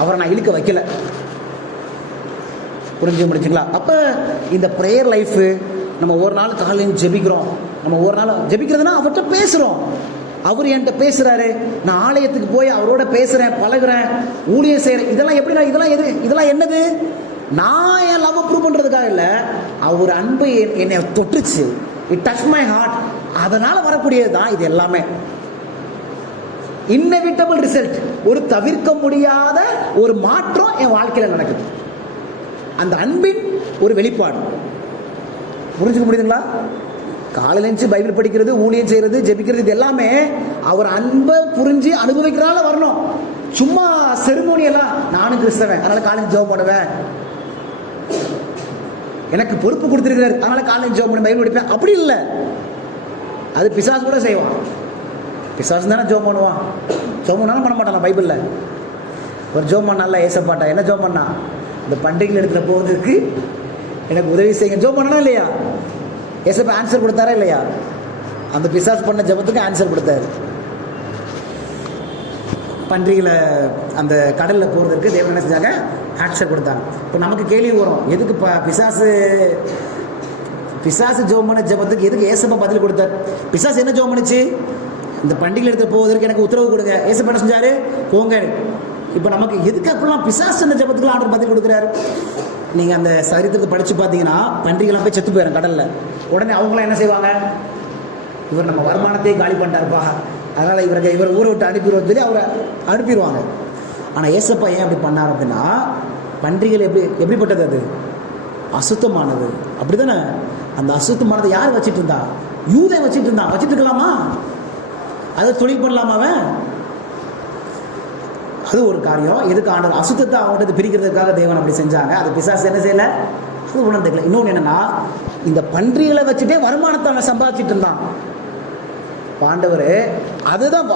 அவரை நான் இழுக்க வைக்கல. புரிஞ்சு முடிச்சுங்களா? அப்ப இந்த ப்ரேயர் லைஃப், நம்ம ஒரு நாள் காலையில் ஜெபிக்கிறோம், நம்ம ஒரு நாள் ஜெபிக்கிறதுனா அவர்கிட்ட பேசுறோம். அவர் என்கிட்ட பேசுறாரு, நான் ஆலயத்துக்கு போய் அவரோட பேசுறேன், பழகுறேன், ஊழியம் செய்யறேன். இதெல்லாம் எப்படி? இதெல்லாம் எது? இதெல்லாம் என்னது? நான் என் லவ் ப்ரூவ் பண்றதுக்காக இல்ல, அவர் அன்பு என்னை தொட்டுச்சு. It touch my heart. அதனால வரக்கூடியது தான் இது எல்லாமே. இன்னெவிட்டபிள் ரிசல்ட், ஒரு தவிர்க்க முடியாத ஒரு மாற்றம் என் வாழ்க்கையில நடக்குது. அந்த அன்பின் ஒரு வெளிப்பாடு. புரிஞ்சுக்க முடியுதுங்களா? காலையில எழுந்து பைபிள் படிக்கிறது, ஊழியம் செய்யறது, ஜெபிக்கிறது, இது எல்லாமே அவர் அன்பை புரிஞ்சு அனுபவிக்கிறனால வரணும். சும்மா செரிமோனி எல்லாம், நானும் கிறிஸ்தவன் அதனால காலையில் ஜெபம் பண்ணுவேன், எனக்கு பொறுப்பு கொடுத்திருக்கிறார் அதனால காலையில் ஜெபம் பண்ண பைபிள் படிப்பேன், அப்படி இல்லை. அது பிசாசு கூட செய்வான். பிசாசு தானே ஜெபம் பண்ணுவான். ஜெபம் பண்ணாலும் பண்ண மாட்டான். பைபிள்ல ஒரு ஜெபம் பண்ணால ஏசப்பாட்டா என்ன ஜெபம் பண்ணா? இந்த பண்டிகையில் எடுத்துகிற போவதற்கு எனக்கு உதவி செய்யுங்க ஜெபம் பண்ணனா இல்லையா? ஏசப்பா ஆன்சர் கொடுத்தாரா இல்லையா? அந்த பிசாசு பண்ண ஜெபத்துக்கு ஆன்சர் கொடுத்தாரு. பன்றிகளை அந்த கடலில் போகிறதுக்கு தேவன் என்ன செஞ்சாங்க? ஆன்சர் கொடுத்தாங்க. இப்போ நமக்கு கேள்வி வரும், எதுக்கு பிசாசு ஜெபம் பண்ண ஜெபத்துக்கு எதுக்கு ஏசப்பா பதில் கொடுத்தார்? பிசாசு என்ன ஜெபம் பண்ணுச்சு? இந்த பண்டிகையில் எடுத்து போவதற்கு எனக்கு உத்தரவு கொடுங்க. ஏசப்பா என்ன செஞ்சாரு? போங்க. இப்போ நமக்கு எதுக்கு அப்படிலாம் பிசாசு என்ன ஜெபத்துக்குலாம் ஆண்டவர் பதில் கொடுக்குறாரு? நீங்கள் அந்த சரித்திரத்தை படித்து பார்த்தீங்கன்னா, பன்றிகளாம் போய் செத்து போயிடும் கடலில். உடனே அவங்களாம் என்ன செய்வாங்க? இவர் நம்ம வருமானத்தையே காலி பண்ணிட்டாருப்பா, அதனால் இவர் ஊரை விட்டு அனுப்பிடுவோம் சொல்லி அவரை அனுப்பிடுவாங்க. ஆனால் ஏசப்பா ஏன் அப்படி பண்ணார் அப்படின்னா, பன்றிகள் எப்படிப்பட்டது? அது அசுத்தமானது. அப்படி தானே? அந்த அசுத்தமானதை யார் வச்சுட்டு இருந்தா? யூதன் வச்சுட்டு இருந்தான். வச்சுட்டு இருக்கலாமா? அதை தொழில் பண்ணலாமா அவன்? அது ஒரு காரியம். எதுக்கு ஆண்டவர் அசுத்தத்தை அவங்கள்ட்ட பிரிக்கிறதுக்காக தேவன் அப்படி செஞ்சாங்க. அது பிசாசு என்ன செய்யல? அது உணர்ந்துக்கல. இன்னொன்று என்னன்னா, இந்த பன்றிகளை வச்சுட்டே வருமானத்தை அவன் சம்பாதிச்சுட்டு இருந்தான். ஆண்டவர் அதுதான்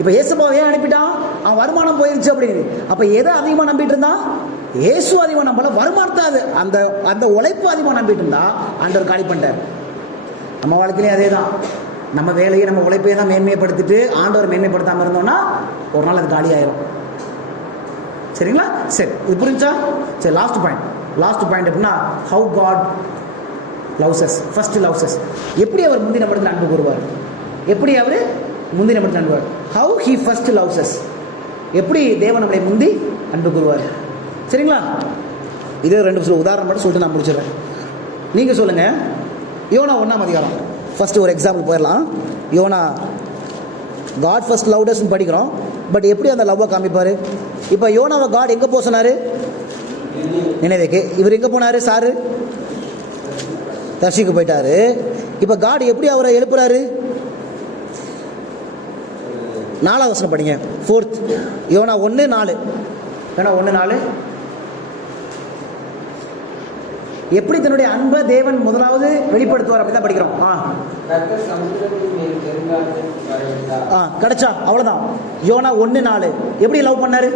இப்ப இயேசுபாவை ஏன் அனுப்பிட்டான்? அவன் வருமானம் போயிருச்சு அப்படின்னு. அப்ப எதை அதிகமா நம்பிட்டு இருந்தான்? இயேசு அதிகமா நம்பல, வருமானத்தை அந்த அந்த உழைப்பு அதிகமா நம்பிட்டு இருந்தா ஆண்டவர் காலி பண்ணிட்டார். நம்ம வாழ்க்கையிலே அதே தான். நம்ம வேலையை நம்ம உழைப்பையை தான் மேன்மைப்படுத்திட்டு ஆண்டவர் மேன்மைப்படுத்தாமல் இருந்தோம்னா ஒரு நாள் அது காலி ஆயிரும். சரிங்களா? சரி, இது புரிஞ்சா? சரி, லாஸ்ட் பாயிண்ட் அப்படின்னா, how God loves us. First loves us. எப்படி அவர் முந்தின படத்தில் அன்பு கூறுவார்? எப்படி அவர் முந்தின படத்தில் அன்புவார்? How he first loves us. எப்படி தேவன் நம்மளை முந்தி அன்பு கூறுவார்? சரிங்களா? இதே 2 உதாரணம் மட்டும் சொல்லிட்டு நான் முடிச்சிடுறேன். நீங்க சொல்லுங்க. யோனா 1ஆம் அதிகாரம் ஃபர்ஸ்ட் ஒரு எக்ஸாம்பிள் போயிடலாம். யோனா காட் ஃபர்ஸ்ட் லவ்ட் அஸ் படிக்கிறோம். பட் எப்படி அந்த லவ்வை காமிப்பாரு? இப்போ யோனாவை காட் எங்கே போக சொன்னார்? நினைவேக்கு. இவர் எங்கே போனார்? சாரு தர்ஷிக்கு போயிட்டாரு. இப்போ காட் எப்படி அவரை எழுப்புறாரு? 4ஆம் வசனம் படிங்க. 4th YONO 1:4. யோனா 1:4. எப்படி தன்னுடைய அன்பை தேவன் முதலாவது வெளிப்படுத்துவார் அப்படிதான் படிக்கிறோம். கிடைச்சா அவ்வளவுதான். யோனா 1:4 எப்படி லவ் பண்ணாரு?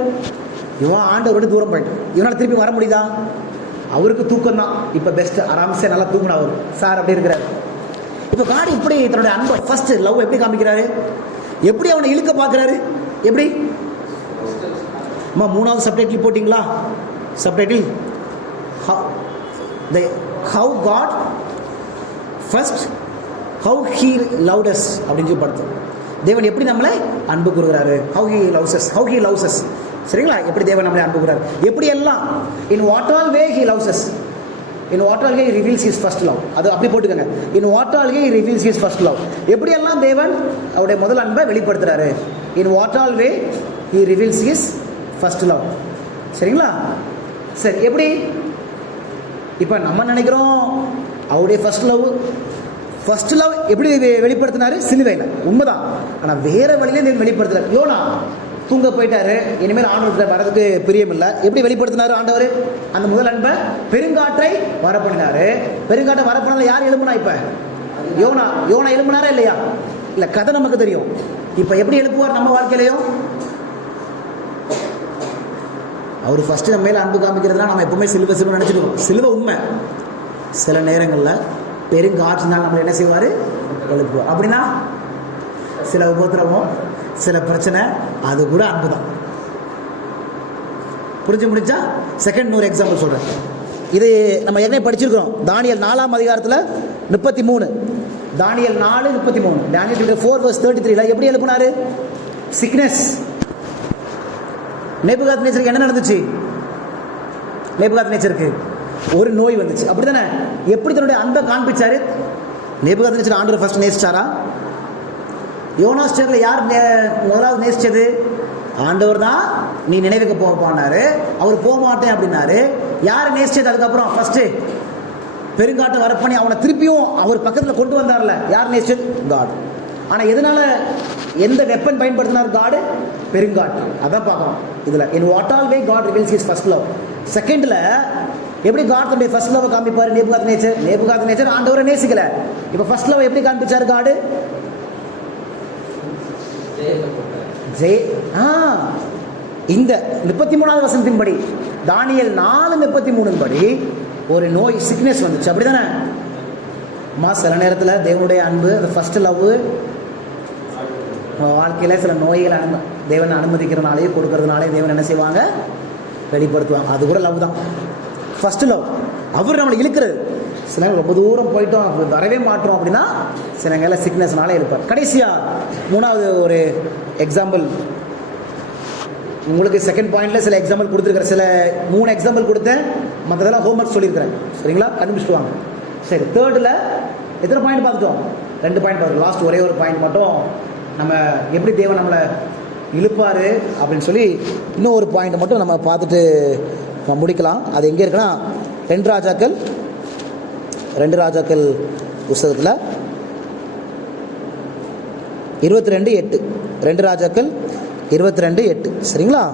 இவன் ஆண்டவரோட தூரம் போயிட்டு இவனால திருப்பி வர முடியுதா? அவருக்கு தூக்கம் தான் இப்ப பெஸ்ட். ஆராம்சே நல்லா தூங்கினா அவர் சார் அப்படி இருக்கிறாரு. இப்ப காடி இப்படி தன்னுடைய அன்பை ஃபர்ஸ்ட் லவ் எப்படி காமிக்கிறாரு? எப்படி அவனை இழுக்க பாக்குறாரு? எப்படி? 3வது சப்டைட்டில் போட்டிங்களா? Subtitle how God first how he loved us அப்படின்னு சொல்லி படுத்து. தேவன் எப்படி நம்மளை அன்பு கூறுகிறாரு? how he loves us சரிங்களா? எப்படி தேவன் நம்மளை அன்பு கூறார், எப்படி எல்லாம் in what all way he loves us, in what all way he reveals his first love. அது அப்படி போட்டுக்கோங்க, in what all way he reveals his first love. எப்படி எல்லாம் தேவன் அவருடைய முதல் அன்பை வெளிப்படுத்துறாரு, in what all way he reveals his first love. சரிங்களா? சரி, எப்படி இப்போ நம்ம நினைக்கிறோம் அவருடைய ஃபர்ஸ்ட் லவ் எப்படி வெளிப்படுத்தினாரு? சிலுவையில், உண்மைதான். ஆனால் வேற வழியில தேவன் வெளிப்படுத்துறாரு. யோனா தூங்க போயிட்டாரு, இனிமேல் ஆண்டவர்கிட்ட வரதுக்கு பிரியம் இல்லை. எப்படி வெளிப்படுத்தினாரு ஆண்டவர் அந்த முதல் அன்பை? பெருங்காற்றை வரப்பண்ணினாரு. பெருங்காற்றை வரப்பண்ணல யார் எழுப்புனா? இப்ப யோனா எழுப்புனாரா இல்லையா? இல்லை, கதை நமக்கு தெரியும். இப்போ எப்படி எழுப்புவார் நம்ம வாழ்க்கையிலையும்? அவர் ஃபர்ஸ்ட் நம்ம மேல அன்பு காமிக்கிறதுனா நம்ம எப்பவுமே சிலுவை நினைச்சிட்டு இருக்கோம். சிலுவை உண்மை. சில நேரங்களில் பெருங்காற்றினால் நம்மளை என்ன செய்வார்? எழுப்புவார். அப்படின்னா சில உபத்திரவம், சில பிரச்சனை, அது கூட அன்பு தான். முடிஞ்சா செகண்ட் ஒரு எக்ஸாம்பிள் சொல்றேன். இது நம்ம ஏற்கனவே படிச்சிருக்கிறோம். தானியேல் 4ஆம் அதிகாரத்தில் 33, தானியேல் 4:33, தானியேல் 4:33 எப்படி எழுப்பினாரு? சிக்னஸ். நேபுகாத்நேச்சருக்கு என்ன நடந்துச்சு? நேபுகாத்நேச்சருக்கு ஒரு நோய் வந்துச்சு, அப்படிதானே? எப்படி தன்னுடைய அன்பை காண்பிச்சாரு? நேபுகாத்நேச்சர் ஆண்டவர் ஃபர்ஸ்ட் நேசிச்சாரா? யோனாஸ்டர்ல யார் முதலாவது நேசிச்சது? ஆண்டவர் தான். நீ நினைவுக்கு போனாரு, அவர் போக மாட்டேன் அப்படின்னாரு. யார் நேசிச்சது அதுக்கப்புறம்? ஃபர்ஸ்ட் பெருங்காட்டை வரப்பண்ணி அவனை திருப்பியும் அவர் பக்கத்தில் கொண்டு வந்தார்ல, யார் நேசிச்சது? காட். ஆனால் எதனால, எந்த வெப்பன் பயன்படுத்தினார் காடு? பெருங்காட்டு. அதான் பார்க்கணும் இதுல. In what all way God reveals his first love. செகண்ட்ல எப்படி காட் தன்னுடைய ஃபர்ஸ்ட் லவ் காமிப்பாரு? நேபுகாத்நேச்சர் ஆண்டவரை நேசிக்கல. இப்போ ஃபர்ஸ்ட் லவ் எப்படி காண்பிச்சாரு காடு? இந்த 33வது வசனத்தின் படி, தானியேல் 4:33 படி ஒரு நோய், சிக்னஸ் வந்துச்சு, அப்படிதானே? சில நேரத்தில் தேவனுடைய அன்பு, அந்த ஃபர்ஸ்ட் லவ் வாழ்க்கையில் சில நோய்களை தேவன் அனுமதிக்கிறதுனாலே, கொடுக்கறதுனாலே தேவன் என்ன செய்வாங்க? வெளிப்படுத்துவாங்க. அது கூட லவ் தான், ஃபர்ஸ்ட் லவ். அவர் நம்மளை இழுக்கிறது. சில நேரம் ரொம்ப தூரம் போயிட்டோம், வரவே மாட்டோம் அப்படின்னா சில நேரம் சிக்னஸ்னால இருப்பார். கடைசியா 3வது ஒரு எக்ஸாம்பிள் உங்களுக்கு செகண்ட் பாயிண்ட்ல சில எக்ஸாம்பிள் கொடுத்துருக்கிறேன். சில 3 எக்ஸாம்பிள் கொடுத்தேன், மற்றதெல்லாம் ஹோம்ஒர்க் சொல்லியிருக்கிறேன். சரிங்களா? கண்டுபிடிச்சிட்டு வாங்க. சரி, தேர்டில் எத்தனை பாயிண்ட் பார்த்துட்டோம்? 2 பாயிண்ட் பார்த்துட்டோம். லாஸ்ட் ஒரே ஒரு பாயிண்ட் மட்டும், நம்ம எப்படி தேவன் நம்மளை இழுப்பாரு அப்படின்னு சொல்லி இன்னும் ஒரு பாயிண்ட் மட்டும் நம்ம பார்த்துட்டு நம்ம முடிக்கலாம். அது எங்கே இருக்குன்னா 2 ராஜாக்கள் புஸ்தகத்தில் 22:8, 2 ராஜாக்கள் 22:8. சரிங்களா?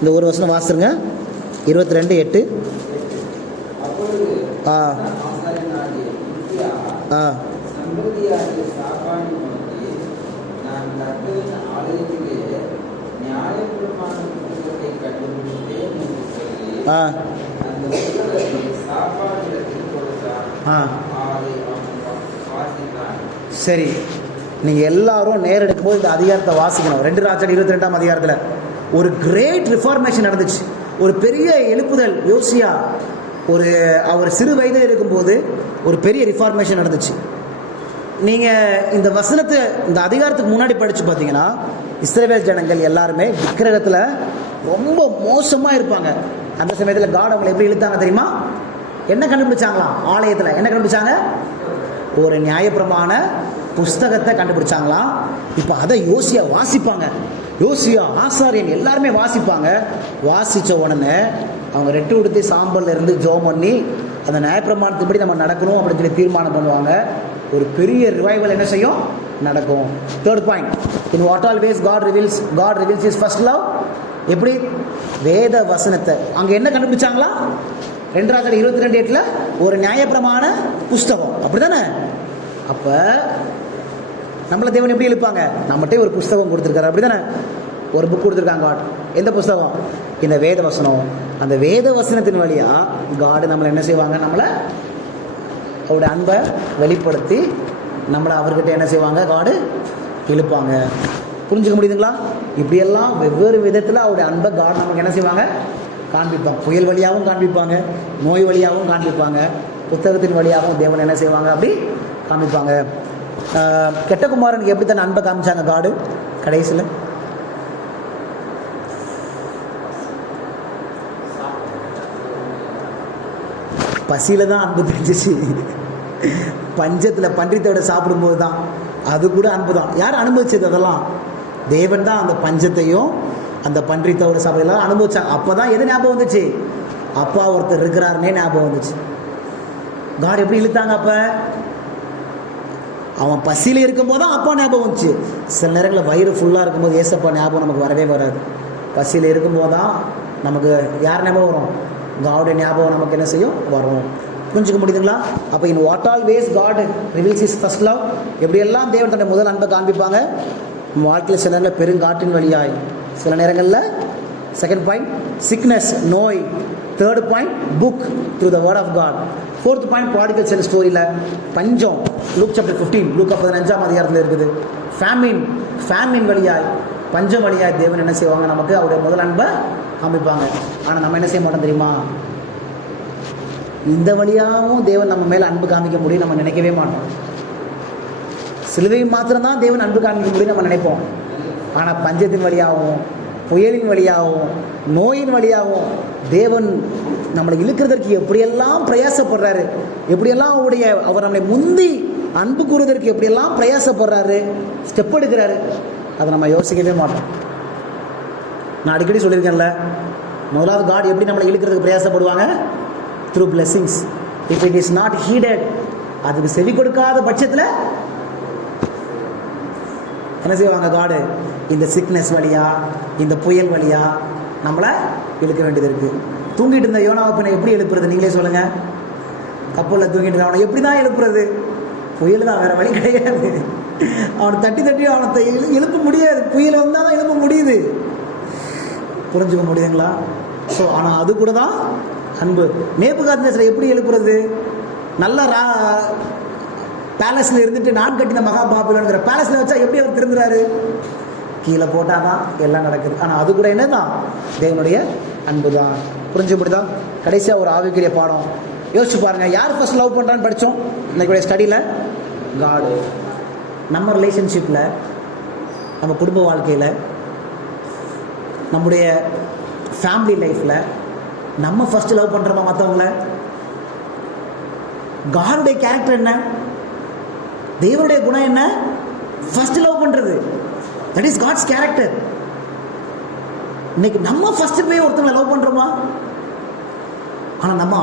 இந்த ஒரு வசனம் வாசிருங்க. 22:8. சரி, நீங்க எல்லாரும் நேரம் எடுக்கும்போது இந்த அதிகாரத்தை வாசிக்கணும். 2 ராஜாக்கள் 22ஆம் அதிகாரத்தில் ஒரு கிரேட் ரிஃபார்மேஷன் நடந்துச்சு. ஒரு பெரிய எழுப்புதல். யோசியா அவர் சிறு வயதில் இருக்கும்போது ஒரு பெரிய ரிஃபார்மேஷன் நடந்துச்சு. நீங்கள் இந்த வசனத்தை, இந்த அதிகாரத்துக்கு முன்னாடி படித்து பார்த்தீங்கன்னா, இஸ்ரவேல் ஜனங்கள் எல்லாருமே விக்கிரகத்தில் ரொம்ப மோசமாக இருப்பாங்க. அந்த சமயத்தில் காட் அவங்களை எப்படி இழுத்தாங்க தெரியுமா? என்ன கண்டுபிடிச்சாங்களாம்? ஆலயத்தில் என்ன கண்டுபிடிச்சாங்க? ஒரு நியாயப்பிரமாண புஸ்தகத்தை கண்டுபிடிச்சாங்களாம். இப்போ அதை யோசியா வாசிப்பாங்க. யோசியா, ஆசாரியன் எல்லாருமே வாசிப்பாங்க. வாசித்த உடனே அவங்க ரெட்டு உடுத்தி சாம்பல்ல இருந்து ஜோம் பண்ணி அந்த நியாயப்பிரமாணத்துப்படி நம்ம நடக்கணும் அப்படின்னு சொல்லி தீர்மானம் பண்ணுவாங்க. ஒரு பெரிய ரிவைவல் என்ன செய்யும்? நடக்கும். Third point, in what all ways God reveals his first love. எப்படி? வேத வசனத்தை. அங்கே என்ன கண்டுபிடிச்சாங்களா? 2 ராஜாக்கள் 22:8 ஒரு நியாயப்பிரமாண புஸ்தகம், அப்படிதானே? அப்போ நம்மளை தேவன் எப்படி எழுப்பாங்க? நம்மகிட்ட ஒரு புஸ்தகம் கொடுத்துருக்காரு, அப்படிதானே? ஒரு புக் கொடுத்துருக்காங்க காட். எந்த புஸ்தகம்? இந்த வேத வசனம். அந்த வேத வசனத்தின் வழியா காடு நம்மளை என்ன செய்வாங்க? நம்மளை அவருடைய அன்பை வெளிப்படுத்தி நம்மளை அவர்கிட்ட என்ன செய்வாங்க? காடு இழுப்பாங்க. புரிஞ்சுக்க முடியுதுங்களா? இப்படியெல்லாம் வெவ்வேறு விதத்தில் அவருடைய அன்பை காடு நமக்கு என்ன செய்வாங்க? காண்பிப்பாங்க. புயல் வழியாகவும் காண்பிப்பாங்க, நோய் வழியாகவும் காண்பிப்பாங்க, புத்தகத்தின் வழியாகவும் தேவன் என்ன செய்வாங்க, அப்படி காண்பிப்பாங்க. கெட்ட குமாரனுக்கு எப்படி தான் அன்பை காமிச்சாங்க காடு கடைசியில்? பசியில் தான் அன்பு தெரிஞ்சிச்சு. பஞ்சத்தில் பன்றித்தோட சாப்பிடும்போது தான், அது கூட அன்பு தான். யார் அனுபவிச்சது? அதெல்லாம் தேவன் தான். அந்த பஞ்சத்தையும் அந்த பன்றித்தோட சாப்பிடலாம் அனுபவிச்சாங்க. அப்போ தான் எது ஞாபகம் வந்துச்சு? அப்பா ஒருத்தர் இருக்கிறாருன்னே ஞாபகம் வந்துச்சு. காட் எப்படி இழுத்தாங்க? அப்போ அவன் பசியில் இருக்கும்போது தான் அப்பா ஞாபகம் வந்துச்சு. சில நேரங்களில் வயிறு ஃபுல்லாக இருக்கும்போது ஏசப்பா ஞாபகம் நமக்கு வரவே வராது. பசியில் இருக்கும்போது தான் நமக்கு யார் ஞாபகம் வரும்? காட் ஞாபகம் நமக்கு என்ன செய்யும்? வரும். புரிஞ்சுக்க முடியுதுங்களா? அப்போ in what all ways God reveals his first love. எப்படியெல்லாம் தேவன் தன்னுடைய முதல் அன்பை காண்பிப்பாங்க? வாழ்க்கையில் சில நேரங்களில் பெருங்காற்றின் வழியாய், சில நேரங்களில் செகண்ட் பாயிண்ட் சிக்னஸ், நோய். Third point book through the word of God. Fourth point prodigal son ஸ்டோரியில் பஞ்சம், லூக் சாப்டர் 15, லூக்கா 15ஆம் அதிகாரத்தில் இருக்குது. ஃபேமின் வழியாய், பஞ்சம் வழியாய் தேவன் என்ன செய்வாங்க? நமக்கு அவருடைய முதல் அன்பை காமிப்பாங்க. ஆனால் நம்ம என்ன செய்ய மாட்டோம் தெரியுமா? இந்த வழியாகவும் தேவன் நம்ம மேலே அன்பு காமிக்க முடியும் நம்ம நினைக்கவே மாட்டோம். சிலுவை மாத்திரம்தான் தேவன் அன்பு காமிக்க முடியும் நம்ம நினைப்போம். ஆனால் பஞ்சத்தின் வழியாகவும், புயலின் வழியாகவும், நோயின் வழியாகவும் தேவன் நம்மளை இழுக்கிறதற்கு எப்படியெல்லாம் பிரயாசப்படுறாரு, எப்படியெல்லாம் அவர் நம்மளை முந்தி அன்பு கூறுவதற்கு எப்படியெல்லாம் பிரயாசப்படுறாரு, ஸ்டெப் எடுக்கிறாரு. அதை நம்ம யோசிக்கவே மாட்டோம். நான் அடிக்கடி சொல்லியிருக்கேன்ல, முதலாவது காட் எப்படி நம்மளை இழுக்கிறதுக்கு பிரயாசப்படுவாங்க? Through blessings. If it is not heeded, அதுக்கு செவி கொடுக்காத பட்சத்தில் என்ன செய்வாங்க? காடு இந்த சிக்னஸ் வழியா, இந்த புயல் வழியா நம்மளை இழுக்க வேண்டியது இருக்கு. தூங்கிட்டு இருந்த யோனாவை பின்ன எப்படி எழுப்புறது? நீங்களே சொல்லுங்க. கப்பலில் தூங்கிட்டு அவனை எப்படி தான் எழுப்புறது? புயல் தான், வேற வழி கிடையாது. அவனை தட்டி தட்டி அவனை எழுப்ப முடியாது. புயல் வந்தால் தான் எழுப்ப முடியுது. புரிஞ்சுக்க முடியுதுங்களா? ஸோ ஆனால் அது கூட தான் அன்பு. நேபுகாத்நேசரை எப்படி எழுப்புறது? நல்ல பேலஸில் இருந்துட்டு நான் கட்டின மகா பாபிலோன்ங்கிற பேலஸில் வச்சா எப்படி அவர் திரும்புறாரு? கீழே போட்டால் தான் எல்லாம் நடக்குது. ஆனால் அது கூட என்ன தான்? தேவனுடைய அன்பு தான். புரிஞ்சுப்படுதா? கடைசியாக ஒரு ஆவிக்குரிய பாடம் யோசிச்சு பாருங்க. யார் ஃபர்ஸ்ட் லவ் பண்ணுறான்னு படித்தோம் இன்னைக்கு ஸ்டடியில். காடு. நம்ம ரிலேஷன்ஷிப்பில், நம்ம குடும்ப வாழ்க்கையில், நம்முடைய ஃபேமிலி லைஃப்பில் நம்ம ஃபர்ஸ்ட் லவ் பண்ணுறோமா மற்றவங்கள? காடுடைய கேரக்டர் என்ன? தேவனுடைய குணம் என்ன? ஃபர்ஸ்ட் லவ் பண்ணுறது. That is God's character. இன்னைக்கு நம்ம ஃபர்ஸ்ட் போய் ஒருத்தவங்களை லவ் பண்ணுறோமா? ஆனால் நம்ம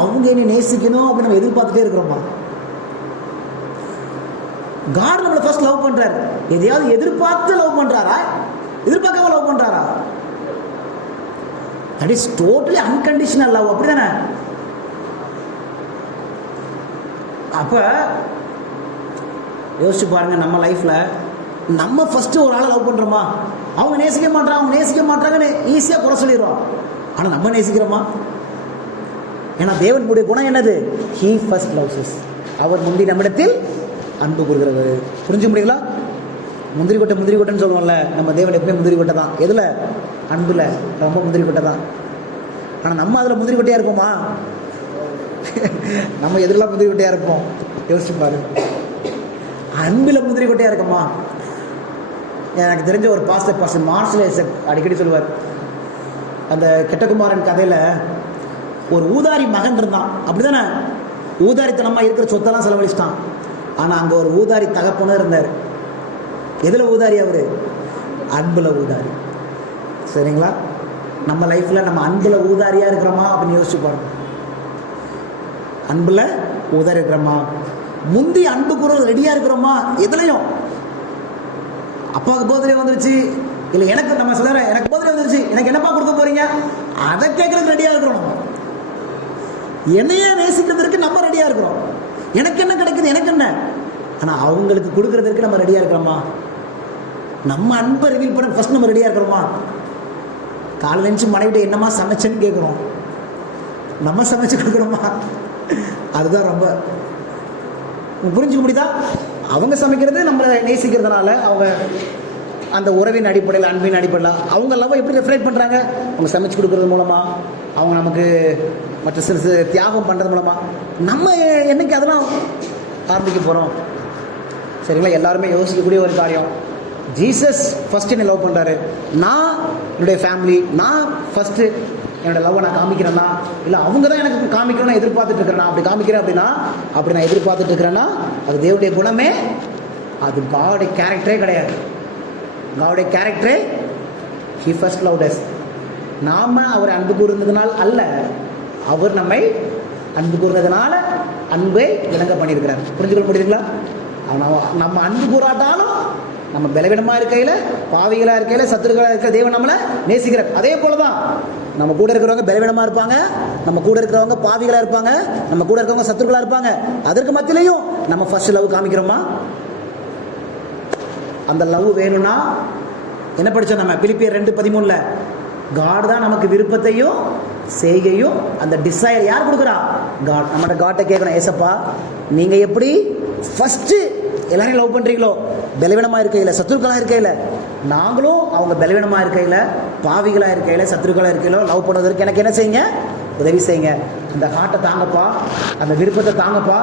அவங்க என்னை நேசிக்கணும் அப்படின்னு நம்ம எதிர்பார்த்துட்டே இருக்கிறோமா? காட் நம்மளை ஃபர்ஸ்ட் லவ் பண்றாரு. எதையாவது எதிர்பார்த்து லவ் பண்றாரா? எதிர்பார்க்காம லவ் பண்றாரா? That is totally unconditional love. அப்படிதானே? அப்ப யோசிச்சு பாருங்க, நம்ம லைஃப்ல நம்ம ஃபர்ஸ்ட் ஒரு ஆளை லவ் பண்றோமா? அவங்க நேசிக்க மாட்டாங்கன்னு ஈஸியா குறை சொல்லிடுறோம். ஆனா நம்ம நேசிக்கிறோமா? ஏன்னா தேவனுடைய குணம் என்னது? He first loves us. அவர் முந்தி நம்மிடத்தில் அன்பு கூறுகிறவர். புரிஞ்சு முடியுங்களா? முந்திரி கொட்டைன்னு சொல்லுவோம்ல, நம்ம தேவன் எப்பவுமே முந்திரி கொட்டை தான். எதுல? அன்புல ரொம்ப முந்திரி கொட்டை தான். ஆனா நம்ம அதுல முந்திரி கொட்டையா இருப்போமா? நம்ம எதுலாம் முந்திரி கொட்டையா இருப்போம்? யோசிச்சு பாருங்க. அன்புல முந்திரி கொட்டையா இருக்குமா? எனக்கு தெரிஞ்ச ஒரு பாஸ்டர் மார்ஷல் அடிக்கடி சொல்லுவார், அந்த கெட்டகுமாரன் கதையில ஒரு ஊதாரி மகன் இருந்தான். அப்படிதானே? ஊதாரித்தனமா இருக்கிற சொத்தெல்லாம் செலவழிச்சிட்டான். ஆனா அங்க ஒரு ஊதாரி தகப்பனும் இருந்தார். எதுல ஊதாரி? அவரு அன்புல ஊதாரி. சரிங்களா? நம்ம லைஃப்ல நம்ம அன்புல ஊதாரியா இருக்கிறோமா அப்படின்னு யோசிச்சு பாருங்க. அன்புல ஊதாரி இருக்கிறோமா? முந்தி அன்பு கூறுறது ரெடியா இருக்கிறோமா? எதுலையும் அப்பாவுக்கு போதனை வந்துருச்சு, இல்ல எனக்கு நம்ம சொல்ற எனக்கு போதனை வந்துருச்சு, எனக்கு என்னப்பா கொடுக்க போறீங்க, அதை கேட்கறதுக்கு ரெடியா இருக்கிறோம். என்னையே நேசிக்கிறதுக்கு நம்ம ரெடியா இருக்கிறோம். எனக்கு என்ன கிடைக்குது, எனக்கு என்ன. ஆனா அவங்களுக்கு கொடுக்கறதுக்கு நம்ம ரெடியா இருக்கிறோமா? நம்ம அன்பை ரிவீல் பண்ண ஃபர்ஸ்ட் நம்ம ரெடியா இருக்கிறோமா? காலையில நினைச்சு மனைவிட்ட என்னமா சமைச்சேன்னு கேட்கிறோம். நம்ம சமைச்சு கொடுக்குறோமா? அதுதான் ரொம்ப புரிஞ்சுக்க முடியுதா? அவங்க சமைக்கிறது நம்மளை நேசிக்கிறதுனால, அவங்க அந்த உறவின் அடிப்படையில், அன்பின் அடிப்படையில் அவங்க லவ் எப்படி ரெஃப்ளெக்ட் பண்ணுறாங்க? அவங்க சமைச்சு கொடுக்கறது மூலமாக, அவங்க நமக்கு மற்ற சிறு தியாகம் பண்ணுறது மூலமாக. நம்ம என்னைக்கு அதெல்லாம் ஆரம்பிக்க போகிறோம்? சரிங்களா? எல்லாருமே யோசிக்கக்கூடிய ஒரு காரியம். ஜீசஸ் ஃபஸ்ட்டு என்னை லவ் பண்ணுறாரு, நான் என்னுடைய ஃபேமிலி, நான் ஃபஸ்ட்டு என்னோடய லவ்வை நான் காமிக்கிறேன்னா, இல்லை அவங்க தான் எனக்கு காமிக்கணும்னு நான் எதிர்பார்த்துட்டு இருக்கிறேன்னா, அப்படி காமிக்கிறேன் அப்படின்னா, அப்படி நான் எதிர்பார்த்துட்டு இருக்கிறேன்னா அது தேவனுடைய குணமே, அது காவுடைய கேரக்டரே கிடையாது. காவுடைய கேரக்டரே ஹி ஃபர்ஸ்ட் லவ்ட் அஸ். நாம் அவர் அன்பு கூர்ந்ததுனால் அல்ல, அவர் நம்மை அன்பு கூர்ந்ததுனால அன்பை விளங்க பண்ணியிருக்கிறார். புரிஞ்சுக்கொள்ள முடியுதுங்களா? நம்ம அன்பு கூறாட்டாலும் நம்ம பலவீனமாக இருக்கையில், பாவிகளாக இருக்கையில், சத்துருக்களாக இருக்க தேவன் நம்மளை நேசிக்கிறார். அதே போல தான் நம்ம கூட இருக்கிறவங்க பலவீனமாக இருப்பாங்க, நம்ம கூட இருக்கிறவங்க பாவிகளாக இருப்பாங்க, நம்ம கூட இருக்கிறவங்க சத்துருக்களாக இருப்பாங்க. அதற்கு மத்தியிலையும் நம்ம ஃபர்ஸ்ட் லவ் காமிக்கிறோமா? அந்த லவ் வேணும்னா என்ன படித்தோம் நம்ம? பிலிப்பியர் 2:13 காட் தான் நமக்கு விருப்பத்தையும் செய்கையும், அந்த டிசைர் யார் கொடுக்குறா? காட். நம்மகிட்ட காட்டை கேட்கணும், ஏசப்பா நீங்கள் எப்படி ஃபஸ்ட்டு எல்லாரையும் லவ் பண்ணுறீங்களோ, பலவீனமாக இருக்கையில், சத்துருக்களாக இருக்கையில், நாங்களும் அவங்க பலவீனமாக இருக்கையில், பாவிகளாக இருக்கையில், சத்துருக்களாக இருக்கையிலோ லவ் பண்ணுவதற்கு எனக்கு என்ன செய்யுங்க? உதவி செய்யுங்க. அந்த ஹார்ட்டை தாங்கப்பா, அந்த விருப்பத்தை தாங்கப்பா,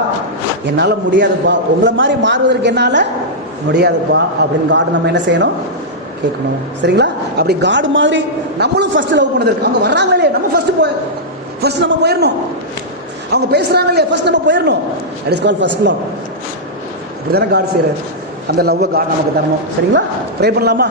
என்னால் முடியாதுப்பா, உங்களை மாதிரி மாறுவதற்கு என்னால் முடியாதுப்பா அப்படின்னு காடு நம்ம என்ன செய்யணும்? கேட்கணும். சரிங்களா? அப்படி காடு மாதிரி நம்மளும் ஃபர்ஸ்ட் லவ் பண்ணதற்கு, அவங்க வர்றாங்களே நம்ம ஃபர்ஸ்ட் நம்ம போயிடணும். அவங்க பேசுகிறாங்க இல்லையா, ஃபர்ஸ்ட் நம்ம போயிடணும். That is call first love. அப்படி தானே காட் செய்கிறார். அந்த லவ்வை காட் நமக்கு தரணும். சரிங்களா? ப்ரே பண்ணலாமா?